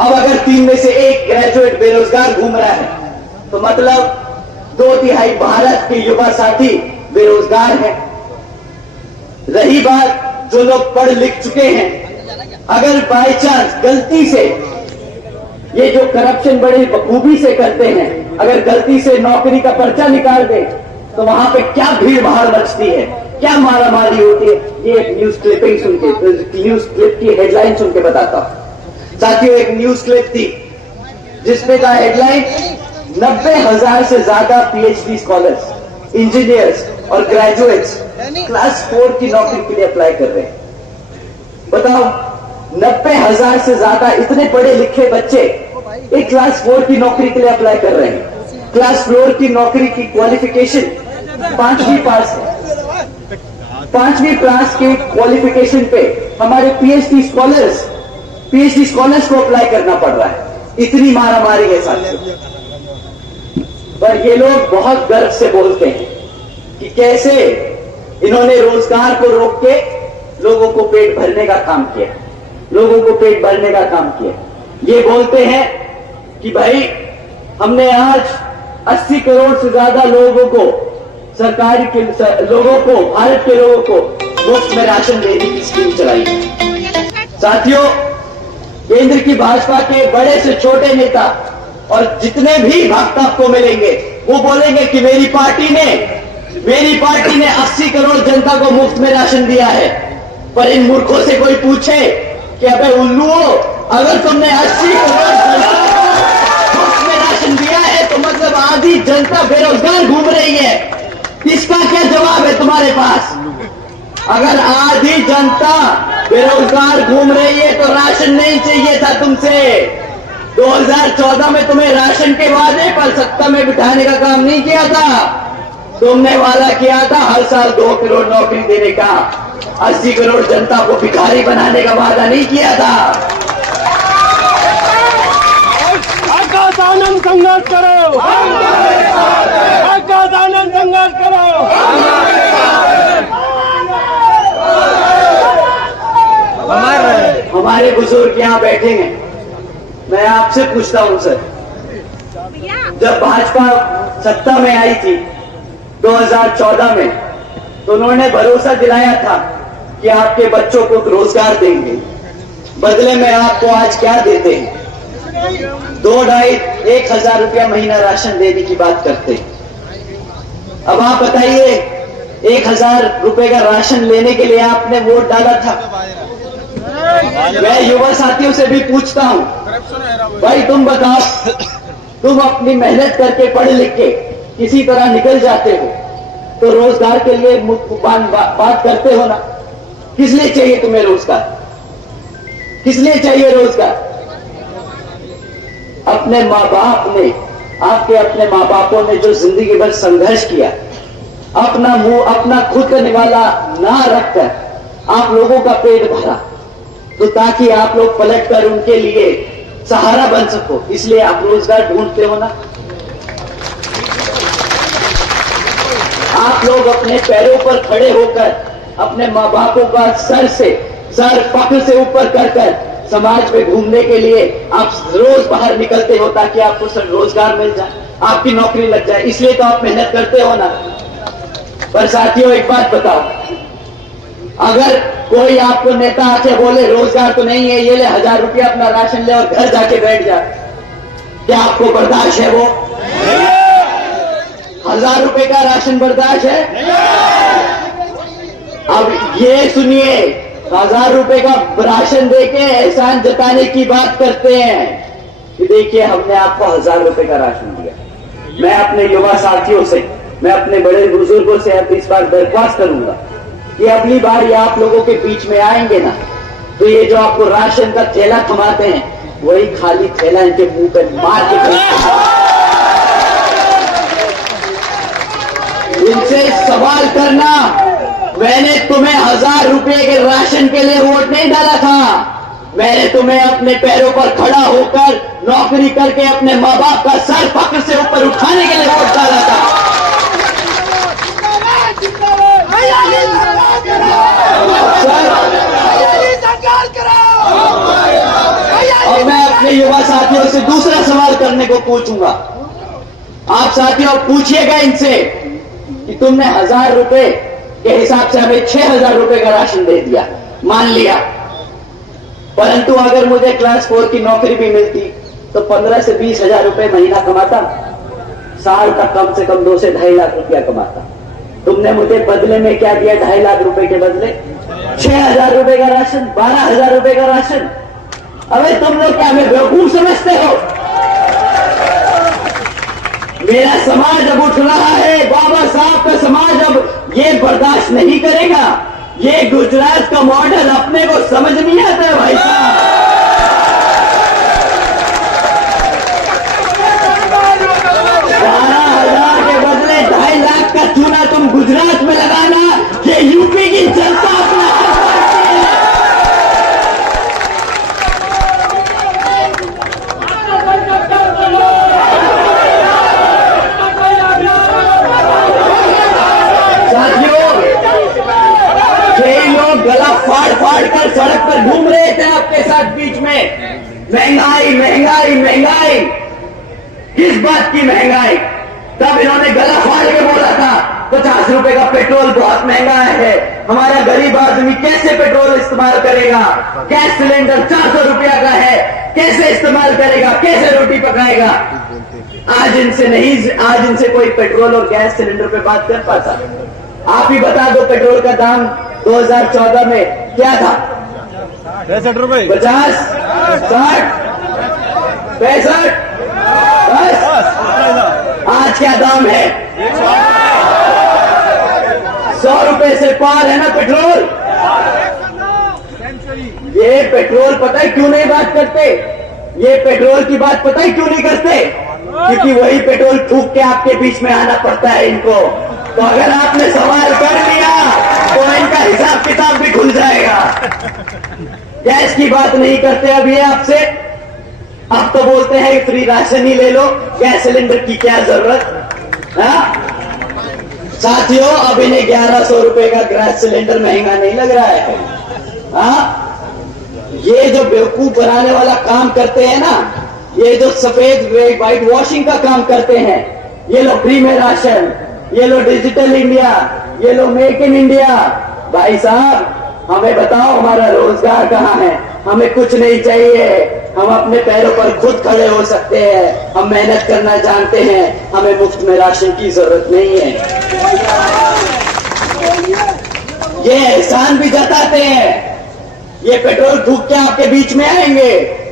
अब अगर 3 में से 1 ग्रेजुएट बेरोजगार घूम रहा है तो मतलब 2/3 भारत के युवा साथी बेरोजगार हैं। रही बात जो लोग पढ़ लिख चुके हैं, अगर बाय चांस गलती से ये जो करप्शन बड़ी बखूबी से करते हैं, अगर गलती से नौकरी का पर्चा निकाल दे तो वहां पे क्या भीड़ भाड़ मचती है, क्या मारामारी होती है। ये एक न्यूज क्लिपिंग सुन के, न्यूज क्लिप की हेडलाइन सुन के बताता हूं। साथियों, एक न्यूज क्लिप थी जिसमें का हेडलाइन 90,000 से ज्यादा पीएचडी स्कॉलर्स, इंजीनियर्स और ग्रेजुएट्स क्लास 4 की नौकरी के लिए अप्लाई कर रहे हैं। बताओ, 90,000 से ज्यादा इतने पढ़े लिखे बच्चे एक क्लास 4 की नौकरी के लिए अप्लाई कर रहे हैं। क्लास 4 की नौकरी की क्वालिफिकेशन 5वीं पास है। 5वीं क्लास के क्वालिफिकेशन पे हमारे पीएचडी स्कॉलर्स को अप्लाई करना पड़ रहा है। इतनी मारामारी है साथियों। पर ये लोग बहुत गर्व से बोलते हैं कि कैसे इन्होंने रोजगार को रोक के लोगों को पेट भरने का काम किया, लोगों को पेट भरने का काम किया। ये बोलते हैं कि भाई हमने आज 80 करोड़ से ज्यादा लोगों को, सरकारी के लोगों को, भारत के लोगों को मुफ्त में राशन देने की स्कीम चलाई है। साथियों, केंद्र की भाजपा के बड़े से छोटे नेता और जितने भी भक्त आपको मिलेंगे वो बोलेंगे कि मेरी पार्टी ने 80 करोड़ जनता को मुफ्त में राशन दिया है। पर इन मूर्खों से कोई पूछे कि अबे उल्लुओ, अगर तुमने 80 करोड़ जनता को मुफ्त में राशन दिया है तो मतलब आधी जनता बेरोजगार घूम रही है। इसका क्या जवाब है तुम्हारे पास? अगर आधी जनता बेरोजगार घूम रही है तो राशन नहीं चाहिए था तुमसे। 2014 में तुम्हें राशन के वादे पर सत्ता में बिठाने का काम नहीं किया था। तुमने वादा किया था हर साल 2 करोड़ नौकरी देने का, 80 करोड़ जनता को भिखारी बनाने का वादा नहीं किया था। आनंद संघर्ष करो, आनंद संघर्ष करो। हमारे बुजुर्ग यहाँ बैठे हैं, मैं आपसे पूछता हूँ सर, जब भाजपा सत्ता में आई थी 2014 में, तो उन्होंने भरोसा दिलाया था कि आपके बच्चों को रोजगार देंगे। बदले में आपको आज क्या देते हैं? 2-2,5-1,000 रुपया महीना राशन देने की बात करते हैं। अब आप बताइए, 1,000 रुपए का राशन लेने के लिए आपने वोट डाला था। मैं युवा साथियों से भी पूछता हूं, भाई तुम बताओ, तुम अपनी मेहनत करके पढ़ लिख के किसी तरह निकल जाते हो तो रोजगार के लिए बात करते हो ना। किस लिए चाहिए तुम्हें रोजगार? किस लिए चाहिए रोजगार? अपने माँ बाप ने, आपके अपने माँ बापों ने जो जिंदगी भर संघर्ष किया, अपना मुंह अपना खुद का निवाला ना रखकर आप लोगों का पेट भरा, तो ताकि आप लोग पलट कर उनके लिए सहारा बन सको, इसलिए आप रोजगार ढूंढते हो ना। आप लोग अपने पैरों पर खड़े होकर अपने माँ बापों का सर फख्र से ऊपर कर समाज में घूमने के लिए आप रोज बाहर निकलते हो ताकि आपको रोजगार मिल जाए, आपकी नौकरी लग जाए, इसलिए तो आप मेहनत करते हो ना। पर साथियों एक बात बताओ, अगर कोई आपको नेता आके बोले रोजगार तो नहीं है, ये ले 1,000 रुपया अपना राशन ले और घर जाके बैठ जा, क्या आपको बर्दाश्त है? वो 1,000 रुपए का राशन बर्दाश्त है? अब ये सुनिए, 1,000 रुपए का राशन देके एहसान जताने की बात करते हैं कि देखिए हमने आपको 1,000 रुपए का राशन दिया। मैं अपने युवा साथियों से, मैं अपने बड़े बुजुर्गों से अब इस बार दरख्वास्त करूंगा कि अगली बार ये आप लोगों के बीच में आएंगे ना, तो ये जो आपको राशन का थैला थमाते हैं, वही खाली थैला इनके मुंह पर मार के इनसे सवाल करना, मैंने तुम्हें 1,000 रुपए के राशन के लिए वोट नहीं डाला था, मैंने तुम्हें अपने पैरों पर खड़ा होकर नौकरी करके अपने माँ बाप का सर फख्र से ऊपर उठाने के लिए वोट डाला था। और मैं अपने युवा साथियों से दूसरा सवाल करने को पूछूंगा। आप साथियों पूछिएगा इनसे कि तुमने 1,000 रुपए के हिसाब से हमें 6,000 रुपए का राशन दे दिया, मान लिया, परंतु अगर मुझे क्लास 4 की नौकरी भी मिलती तो 15 से 20,000 रुपए महीना कमाता, साल का कम से कम 2 से 2.5 लाख रुपया कमाता। तुमने मुझे बदले में क्या दिया? 2.5 लाख रुपए के बदले 6,000 रुपए का राशन, 12,000 रुपए का राशन। अबे तुम लोग क्या हमें बेवकूफ समझते हो? मेरा समाज अब उठ रहा है, बाबा साहब का समाज अब ये बर्दाश्त नहीं करेगा। ये गुजरात का मॉडल अपने को समझ नहीं आता है भाई साहब। 12,000 के बदले 2.5 लाख का चूना तुम गुजरात में लगाना, ये यूपी की जनता अपना गला फाड़ कर सड़क पर घूम रहे थे आपके साथ बीच में। महंगाई महंगाई महंगाई, किस बात की महंगाई? तब इन्होंने गला फाड़ के बोला था 50 रुपए का पेट्रोल बहुत महंगा है, हमारा गरीब आदमी कैसे पेट्रोल इस्तेमाल करेगा? गैस सिलेंडर 400 रुपया का है, कैसे इस्तेमाल करेगा? कैसे रोटी पकाएगा? आज इनसे कोई पेट्रोल और गैस सिलेंडर पे बात कर पाता? आप ही बता दो, पेट्रोल का दाम 2014 में क्या था? 65 रुपए, 50, 60, 65, 10। आज क्या दाम है? 100 रुपए से पार है ना पेट्रोल। ये पेट्रोल पता है क्यों नहीं बात करते? ये पेट्रोल की बात पता ही क्यों नहीं करते? क्योंकि वही पेट्रोल फूंक के आपके बीच में आना पड़ता है इनको। तो अगर आपने सवाल कर लिया तो इनका हिसाब किताब भी खुल जाएगा। गैस की बात नहीं करते अब ये आपसे। अब तो बोलते हैं फ्री राशन ही ले लो, गैस सिलेंडर की क्या जरूरत। साथियों, अब इन्हें 1100 रुपए का गैस सिलेंडर महंगा नहीं लग रहा है। ये जो बेवकूफ बनाने वाला काम करते हैं ना, ये जो सफेद व्हाइट वॉशिंग का काम करते हैं, ये लो फ्री में राशन, ये लो डिजिटल इंडिया, ये लो मेक इन इंडिया। भाई साहब, हमें बताओ हमारा रोजगार कहाँ है? हमें कुछ नहीं चाहिए, हम अपने पैरों पर खुद खड़े हो सकते हैं, हम मेहनत करना जानते हैं, हमें मुफ्त में राशन की जरूरत नहीं है। ये एहसान भी जताते हैं, ये पेट्रोल फूंक के आपके बीच में आएंगे,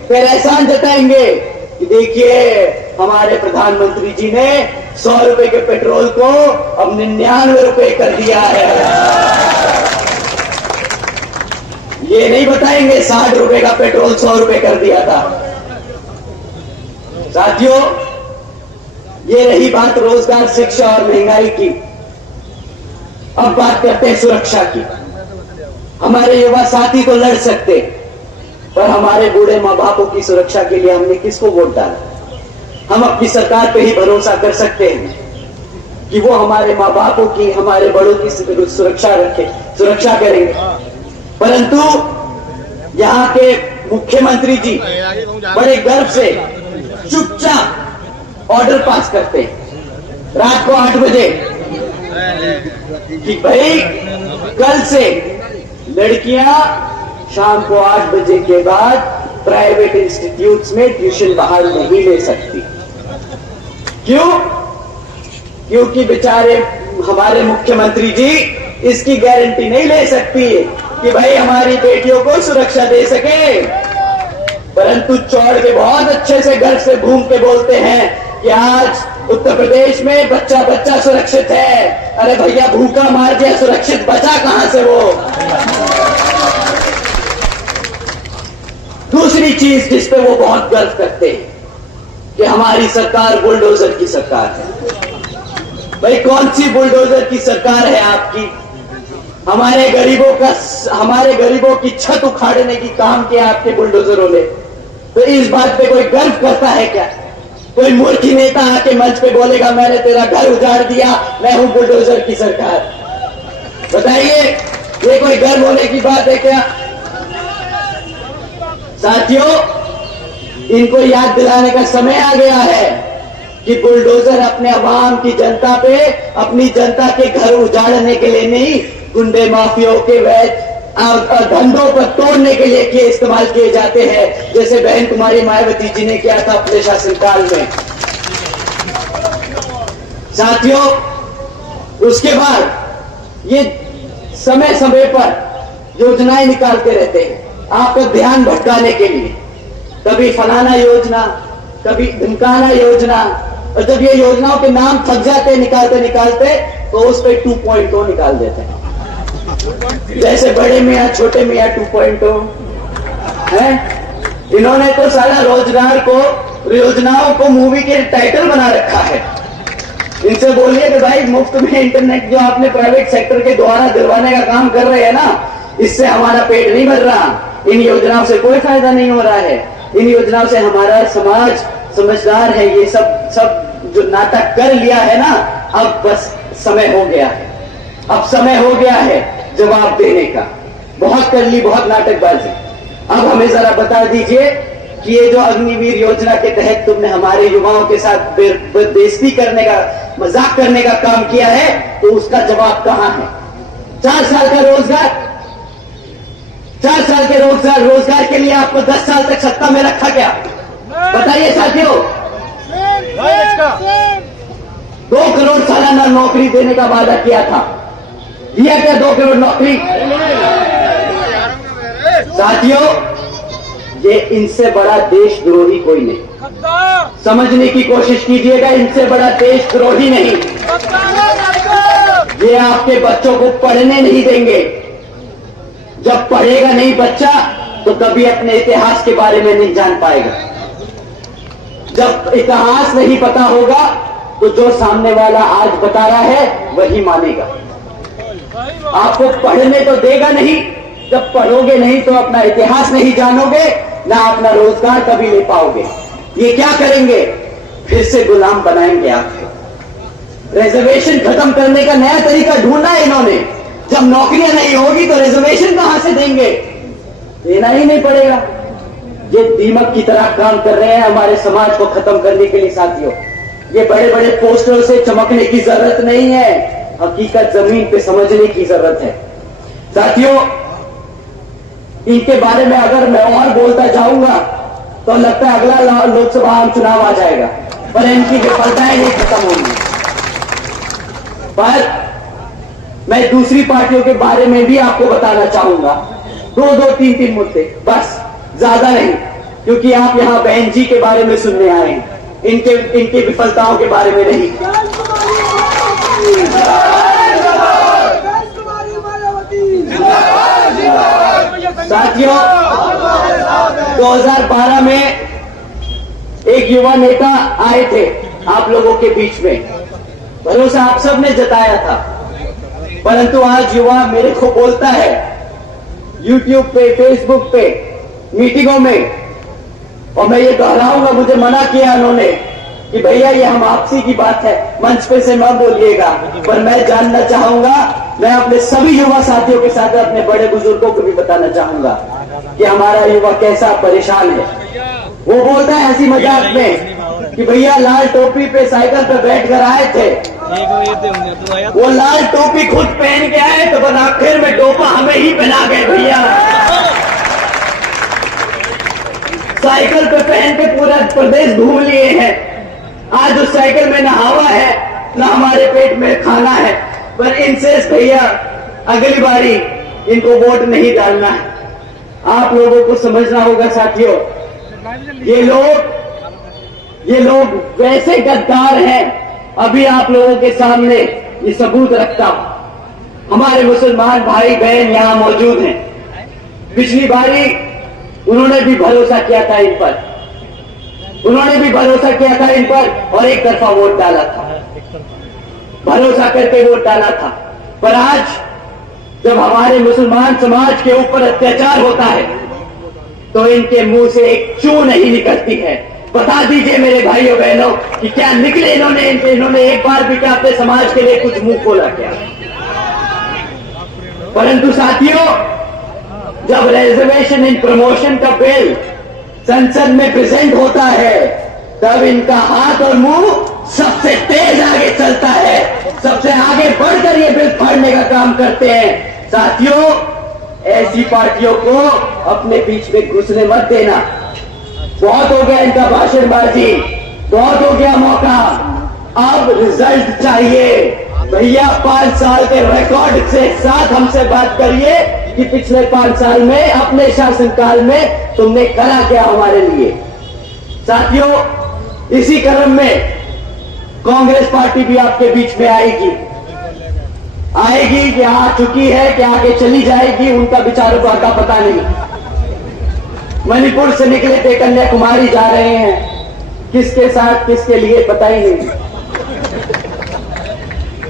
फिर एहसान जताएंगे कि देखिए हमारे प्रधानमंत्री जी ने 100 रुपए के पेट्रोल को अब 99 रुपए कर दिया है। ये नहीं बताएंगे 60 रुपए का पेट्रोल 100 रुपए कर दिया था। साथियों, ये रही बात रोजगार, शिक्षा और महंगाई की। अब बात करते हैं सुरक्षा की। हमारे युवा साथी तो लड़ सकते, पर हमारे बूढ़े माँ बापों की सुरक्षा के लिए हमने किसको वोट डाला? हम अपनी सरकार पे ही भरोसा कर सकते हैं कि वो हमारे माँ बापों की, हमारे बड़ों की सुरक्षा करेंगे। परंतु यहाँ के मुख्यमंत्री जी बड़े गर्व से चुपचाप ऑर्डर पास करते हैं रात को 8 बजे कि भाई कल से लड़कियां शाम को 8 बजे के बाद प्राइवेट इंस्टीट्यूट्स में ट्यूशन बाहर नहीं ले सकती। क्यों? क्योंकि बेचारे हमारे मुख्यमंत्री जी इसकी गारंटी नहीं ले सकती कि भाई हमारी बेटियों को सुरक्षा दे सके, परंतु चौड़ के बहुत अच्छे से घर से घूम के बोलते हैं कि आज उत्तर प्रदेश में बच्चा बच्चा सुरक्षित है। अरे भैया, भूखा मार दिया, सुरक्षित बचा कहां से वो? दूसरी चीज जिस पे वो बहुत गर्व करते हैं कि हमारी सरकार बुलडोजर की सरकार है। भाई, कौन सी बुलडोजर की सरकार है आपकी? हमारे गरीबों की छत उखाड़ने की काम किया आपके बुलडोजरों ने। तो इस बात पे कोई गर्व करता है क्या? कोई मूर्खी नेता आके मंच पे बोलेगा मैंने तेरा घर उजाड़ दिया, मैं हूं बुलडोजर की सरकार? बताइए, ये कोई गर्व होने की बात है क्या? साथियों, इनको याद दिलाने का समय आ गया है कि बुलडोजर अपने अवाम की जनता पे, अपनी जनता के घर उजाड़ने के लिए नहीं, गुंडे माफियाओं के वैध धंधों पर तोड़ने के लिए इस्तेमाल किए जाते हैं, जैसे बहन कुमारी मायावती जी ने किया था अपने शासनकाल में। साथियों, उसके बाद ये समय समय पर योजनाएं निकालते रहते हैं आपका ध्यान भटकाने के लिए। कभी फलाना योजना, कभी ढिमकाना योजना, और जब ये योजनाओं के नाम थक जाते निकालते निकालते तो उस पर 2.0 निकाल देते हैं, जैसे बड़े मियाँ छोटे मियाँ 2.0 है। इन्होंने तो सारा रोजगार को, योजनाओं को मूवी के टाइटल बना रखा है। इनसे बोलिए कि भाई मुफ्त में इंटरनेट जो आपने प्राइवेट सेक्टर के द्वारा दिलवाने का काम कर रहे हैं ना, इससे हमारा पेट नहीं भर रहा, इन योजनाओं से कोई फायदा नहीं हो रहा है। इन योजनाओं से हमारा समाज समझदार है, ये सब जो नाटक कर लिया है ना, अब बस समय हो गया है, अब समय हो गया है जवाब देने का। बहुत कर ली, बहुत नाटकबाजी। अब हमें जरा बता दीजिए कि ये जो अग्निवीर योजना के तहत तुमने हमारे युवाओं के साथ बेइज्जती करने का, मजाक करने का काम किया है, तो उसका जवाब कहां है? 4 साल का रोजगार, 4 साल के रोजगार के लिए आपको 10 साल तक सत्ता में रखा गया। बताइए साथियों, 2 करोड़ सालाना नौकरी देने का वादा किया था, दिया क्या 2 करोड़ नौकरी? साथियों, ये इनसे बड़ा देशद्रोही कोई नहीं। समझने की कोशिश कीजिएगा, इनसे बड़ा देशद्रोही नहीं। ये आपके बच्चों को पढ़ने नहीं देंगे। जब पढ़ेगा नहीं बच्चा तो कभी अपने इतिहास के बारे में नहीं जान पाएगा। जब इतिहास नहीं पता होगा तो जो सामने वाला आज बता रहा है वही मानेगा। आपको पढ़ने तो देगा नहीं, जब पढ़ोगे नहीं तो अपना इतिहास नहीं जानोगे, ना अपना रोजगार कभी ले पाओगे। ये क्या करेंगे? फिर से गुलाम बनाएंगे आपको। रिजर्वेशन खत्म करने का नया तरीका ढूंढा है इन्होंने। जब नौकरियां नहीं होगी तो रिजर्वेशन कहां से देंगे? देना ही नहीं पड़ेगा। ये दीमक की तरह काम कर रहे हैं हमारे समाज को खत्म करने के लिए। साथियों, ये बड़े बड़े पोस्टरों से चमकने की जरूरत नहीं है, हकीकत जमीन पे समझने की जरूरत है। साथियों, इनके बारे में अगर मैं और बोलता जाऊंगा तो लगता है अगला लोकसभा चुनाव आ जाएगा, पर इनकी विफलताएं नहीं खत्म होंगी। पर मैं दूसरी पार्टियों के बारे में भी आपको बताना चाहूंगा। दो तीन मुद्दे बस, ज्यादा नहीं, क्योंकि आप यहां बहन जी के बारे में सुनने आए हैं, इनके विफलताओं के बारे में नहीं। साथियों, 2012 में एक युवा नेता आए थे आप लोगों के बीच में, भरोसा आप सब ने जताया था, परंतु आज युवा मेरे को बोलता है YouTube पे, Facebook पे, मीटिंगों में, और मैं ये दोहराऊंगा, मुझे मना किया उन्होंने कि भैया ये हम आपसी की बात है, मंच पे से न बोलिएगा, पर मैं जानना चाहूंगा, मैं अपने सभी युवा साथियों के साथ अपने बड़े बुजुर्गों को भी बताना चाहूंगा कि हमारा युवा कैसा परेशान है। वो बोलता है हंसी मजाक में कि भैया लाल टोपी पे साइकिल पे बैठ कर आए थे, वो लाल टोपी खुद पहन के आए तो बस आखिर में टोपा हमें ही पहना गए भैया। साइकिल पे पहन के पूरा प्रदेश घूम लिए हैं, आज उस साइकिल में ना हवा है ना हमारे पेट में खाना है, पर इनसे भैया अगली बारी इनको वोट नहीं डालना है। आप लोगों को समझना होगा साथियों, ये लोग वैसे गद्दार हैं। अभी आप लोगों के सामने ये सबूत रखता हूं, हमारे मुसलमान भाई बहन यहां मौजूद हैं। पिछली बारी उन्होंने भी भरोसा किया था इन पर, और एक तरफा वोट डाला था, भरोसा करके वोट डाला था। पर आज जब हमारे मुसलमान समाज के ऊपर अत्याचार होता है तो इनके मुंह से एक चू नहीं निकलती है। बता दीजिए मेरे भाइयों बहनों कि क्या निकले इन्होंने एक बार भी क्या अपने समाज के लिए कुछ मुंह खोला क्या? परंतु साथियों, जब रिजर्वेशन इन प्रमोशन का बिल संसद में प्रेजेंट होता है तब इनका हाथ और मुंह सबसे तेज आगे चलता है, सबसे आगे बढ़कर ये बिल फाड़ने का काम करते हैं। साथियों, ऐसी पार्टियों को अपने बीच में घुसने मत देना। बहुत हो गया इनका भाषणबाजी, बहुत हो गया मौका, अब रिजल्ट चाहिए भैया। 5 साल के रिकॉर्ड से साथ हमसे बात करिए कि पिछले 5 साल में अपने शासनकाल में तुमने करा क्या हमारे लिए। साथियों, इसी क्रम में कांग्रेस पार्टी भी आपके बीच में आएगी कि आ चुकी है, कि आगे चली जाएगी, उनका विचारों का पता नहीं। मणिपुर से निकले थे, कन्याकुमारी जा रहे हैं, किसके साथ किसके लिए पता ही नहीं।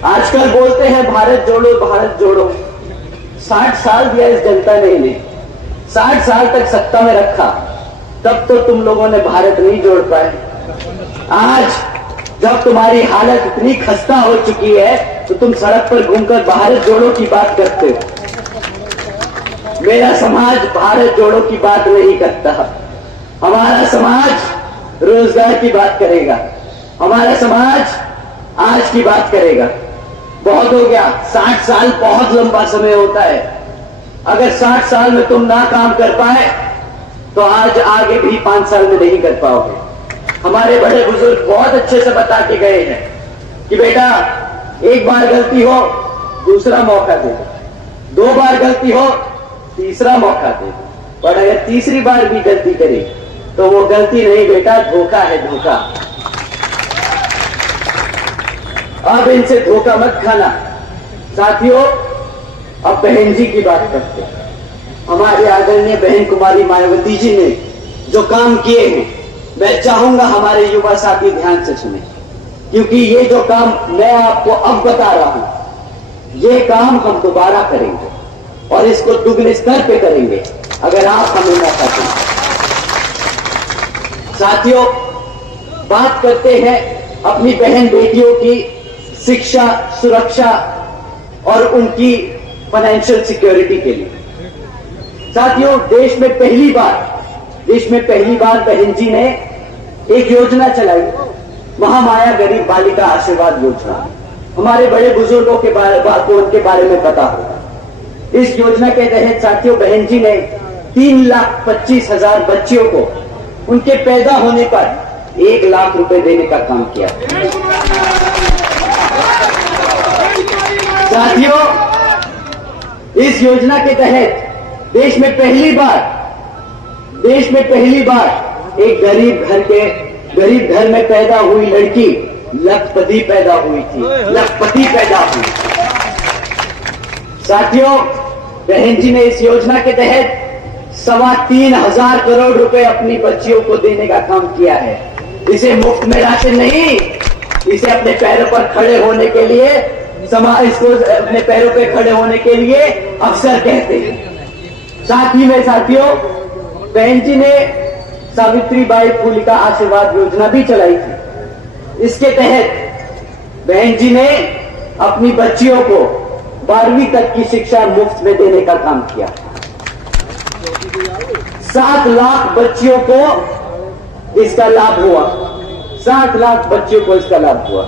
आजकल बोलते हैं भारत जोड़ो भारत जोड़ो। 60 साल दिया इस जनता ने इन्हें, 60 साल तक सत्ता में रखा, तब तो तुम लोगों ने भारत नहीं जोड़ पाए। आज जब तुम्हारी हालत इतनी खस्ता हो चुकी है तो तुम सड़क पर घूमकर भारत जोड़ो की बात करते हो। मेरा समाज भारत जोड़ो की बात नहीं करता। हमारा समाज रोजगार की बात करेगा, हमारा समाज आज की बात करेगा। बहुत हो गया, 60 साल बहुत लंबा समय होता है। अगर 60 साल में तुम ना काम कर पाए तो आज आगे भी 5 साल में नहीं कर पाओगे। हमारे बड़े बुजुर्ग बहुत अच्छे से बता के गए हैं कि बेटा, एक बार गलती हो दूसरा मौका दे दो, 2 बार गलती हो तीसरा मौका दे दो, पर अगर तीसरी बार भी गलती करे तो वो गलती नहीं बेटा, धोखा है, धोखा। अब इनसे धोखा मत खाना। साथियों, अब बहन जी की बात करते हैं। हमारे आदरणीय बहन कुमारी मायावती जी ने जो काम किए हैं मैं चाहूंगा हमारे युवा साथी ध्यान से सुने, क्योंकि ये जो काम मैं आपको अब बता रहा हूं, ये काम हम दोबारा करेंगे और इसको दुगने स्तर पे करेंगे अगर आप हमें मौका दें। साथियों, बात करते हैं अपनी बहन बेटियों की शिक्षा, सुरक्षा और उनकी फाइनेंशियल सिक्योरिटी के लिए। साथियों, देश में पहली बार बहन जी ने एक योजना चलाई, महामाया गरीब बालिका आशीर्वाद योजना। हमारे बड़े बुजुर्गों के बारे में पता होगा। इस योजना के तहत साथियों, बहन जी ने 3,25,000 बच्चियों को उनके पैदा होने पर 1 लाख रुपए देने का काम किया। साथियों, इस योजना के तहत देश में पहली बार एक गरीब घर में पैदा हुई लड़की लखपति पैदा हुई थी। साथियों, बहन जी ने इस योजना के तहत 3,25,000 करोड़ रुपए अपनी बच्चियों को देने का काम किया है। इसे मुफ्त में राशन नहीं, इसे अपने पैरों पर खड़े होने के लिए, इसको अपने पैरों पर खड़े होने के लिए अवसर कहते हैं। साथ ही में साथियों, बहन जी ने सावित्रीबाई फुले का आशीर्वाद योजना भी चलाई थी। इसके तहत बहन जी ने अपनी बच्चियों को 12वीं तक की शिक्षा मुफ्त में देने का काम किया। 7 लाख बच्चियों को इसका लाभ हुआ। 7 लाख बच्चियों को इसका लाभ हुआ।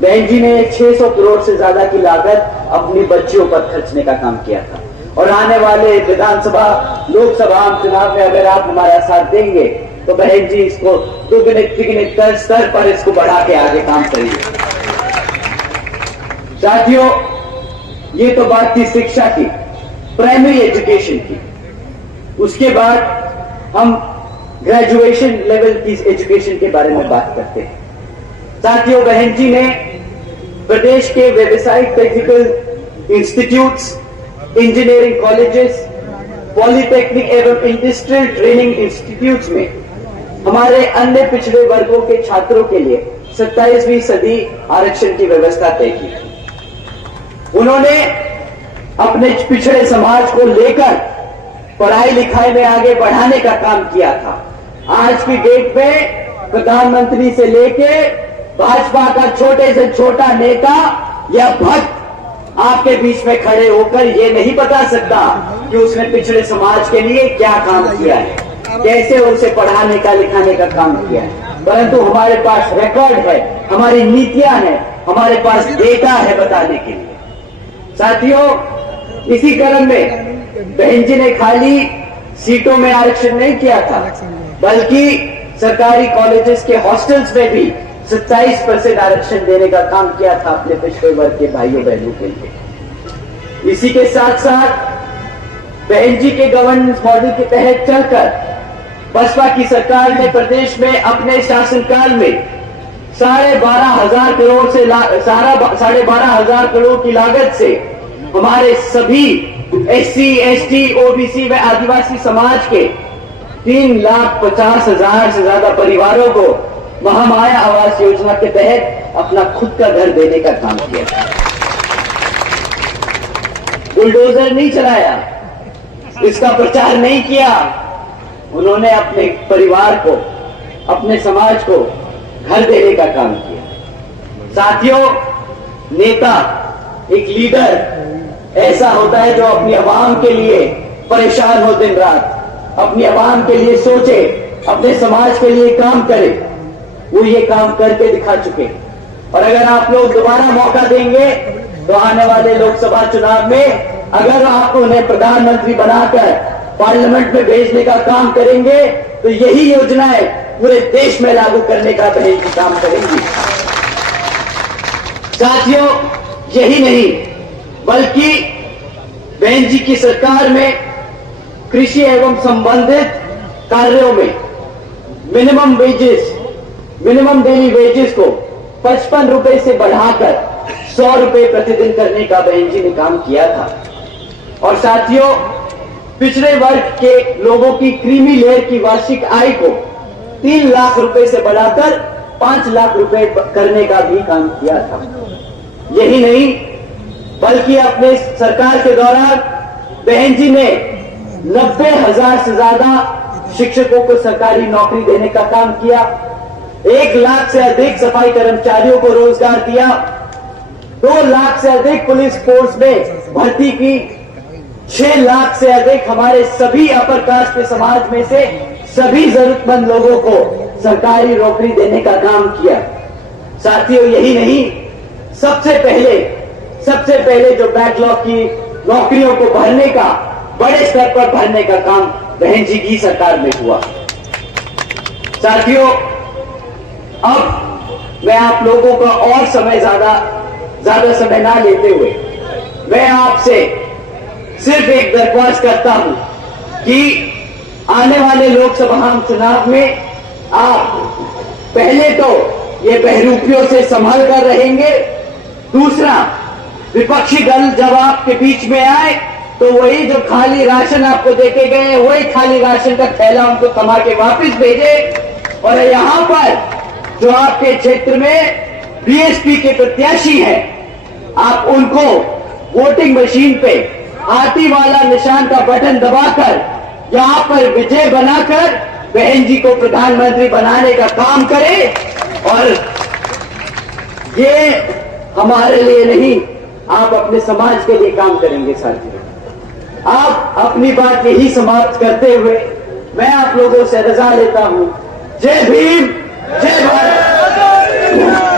बहन जी ने 600 करोड़ से ज्यादा की लागत अपनी बच्चियों पर खर्चने का काम किया था। और आने वाले विधानसभा, लोकसभा चुनाव में अगर आप हमारा साथ देंगे तो बहन जी इसको दुगने तिगने स्तर पर इसको बढ़ा के आगे काम करेंगे। साथियों, ये तो बात थी शिक्षा की, प्राइमरी एजुकेशन की। उसके बाद हम ग्रेजुएशन लेवल की एजुकेशन के बारे में बात करते हैं। साथियों, बहन जी ने प्रदेश के व्यावसायिक technical institutes, engineering colleges, polytechnic एवं इंडस्ट्रियल ट्रेनिंग इंस्टीट्यूट्स में हमारे अन्य पिछड़े वर्गों के छात्रों के लिए 27वीं सदी आरक्षण की व्यवस्था तय की। उन्होंने अपने पिछड़े समाज को लेकर पढ़ाई लिखाई में आगे बढ़ाने का काम किया था। आज की डेट में प्रधानमंत्री से लेके भाजपा का छोटे से छोटा नेता या भक्त आपके बीच में खड़े होकर ये नहीं बता सकता कि उसने पिछड़े समाज के लिए क्या काम किया है, कैसे उसे पढ़ाने का लिखाने का काम किया है। परंतु हमारे पास रिकॉर्ड है, हमारी नीतियां हैं, हमारे पास डेटा है बताने के लिए। साथियों, इसी क्रम में बहन जी ने खाली सीटों में आरक्षण नहीं किया था, बल्कि सरकारी कॉलेजेस के हॉस्टल्स में भी 27% आरक्षण देने का काम किया था अपने पिछड़े वर्ग के भाइयों बहनों के लिए। इसी के साथ साथ बहन जी के गवर्नेंस मॉडल के तहत चलकर बसपा की सरकार ने प्रदेश में अपने शासनकाल में 12,500 करोड़ से 12,500 करोड़ की लागत से हमारे सभी SC, ST, OBC व आदिवासी समाज के 3,50,000 से ज्यादा परिवारों को महामाया आवास योजना के तहत अपना खुद का घर देने का काम किया। बुलडोजर नहीं चलाया, इसका प्रचार नहीं किया। उन्होंने अपने परिवार को, अपने समाज को घर देने का काम किया। साथियों, नेता, एक लीडर ऐसा होता है जो अपनी आवाम के लिए परेशान हो, दिन रात अपनी आवाम के लिए सोचे, अपने समाज के लिए काम करे। वो ये काम करके दिखा चुके। और अगर आप लोग दोबारा मौका देंगे तो आने वाले लोकसभा चुनाव में अगर आप उन्हें प्रधानमंत्री बनाकर पार्लियामेंट में भेजने का काम करेंगे तो यही योजनाएं पूरे देश में लागू करने का बहन जी काम करेंगी। साथियों, यही नहीं बल्कि बहन जी की सरकार में कृषि एवं संबंधित कार्यों में मिनिमम डेली वेजेस को 55 रुपए से बढ़ाकर 100 रुपए प्रतिदिन करने का बहन जी ने काम किया था। और साथियों, पिछड़े वर्ग के लोगों की क्रीमी लेयर की वार्षिक आय को 3 लाख रुपए से बढ़ाकर 5 लाख रुपए करने का भी काम किया था। यही नहीं बल्कि अपने सरकार के दौरान बहन जी ने 90,000 से ज्यादा शिक्षकों को सरकारी नौकरी देने का काम किया, 1 लाख से अधिक सफाई कर्मचारियों को रोजगार दिया, 2 लाख से अधिक पुलिस फोर्स में भर्ती की, 6 लाख से अधिक हमारे सभी अपर कास्ट के समाज में से सभी जरूरतमंद लोगों को सरकारी नौकरी देने का काम किया। साथियों, यही नहीं, सबसे पहले जो बैकलॉग की नौकरियों को भरने का, बड़े स्तर पर भरने का काम बहन जी की सरकार में हुआ। साथियों, अब मैं आप लोगों का और ज्यादा समय ना लेते हुए मैं आपसे सिर्फ एक दरख्वास्त करता हूं कि आने वाले लोकसभा चुनाव में आप पहले तो ये बहरूपियों से संभल कर रहेंगे, दूसरा विपक्षी दल जब आपके बीच में आए तो वही जो खाली राशन आपको देके गए वही खाली राशन का थैला उनको कमा के वापस भेजे, और यहां पर जो आपके क्षेत्र में बीएसपी के प्रत्याशी हैं आप उनको वोटिंग मशीन पे हाथी वाला निशान का बटन दबाकर यहां पर विजय बनाकर बहन जी को प्रधानमंत्री बनाने का काम करें। और ये हमारे लिए नहीं, आप अपने समाज के लिए काम करेंगे साथियों। आप अपनी बात यही समाप्त करते हुए मैं आप लोगों से रजा लेता हूं। जय भीम, जय भारत।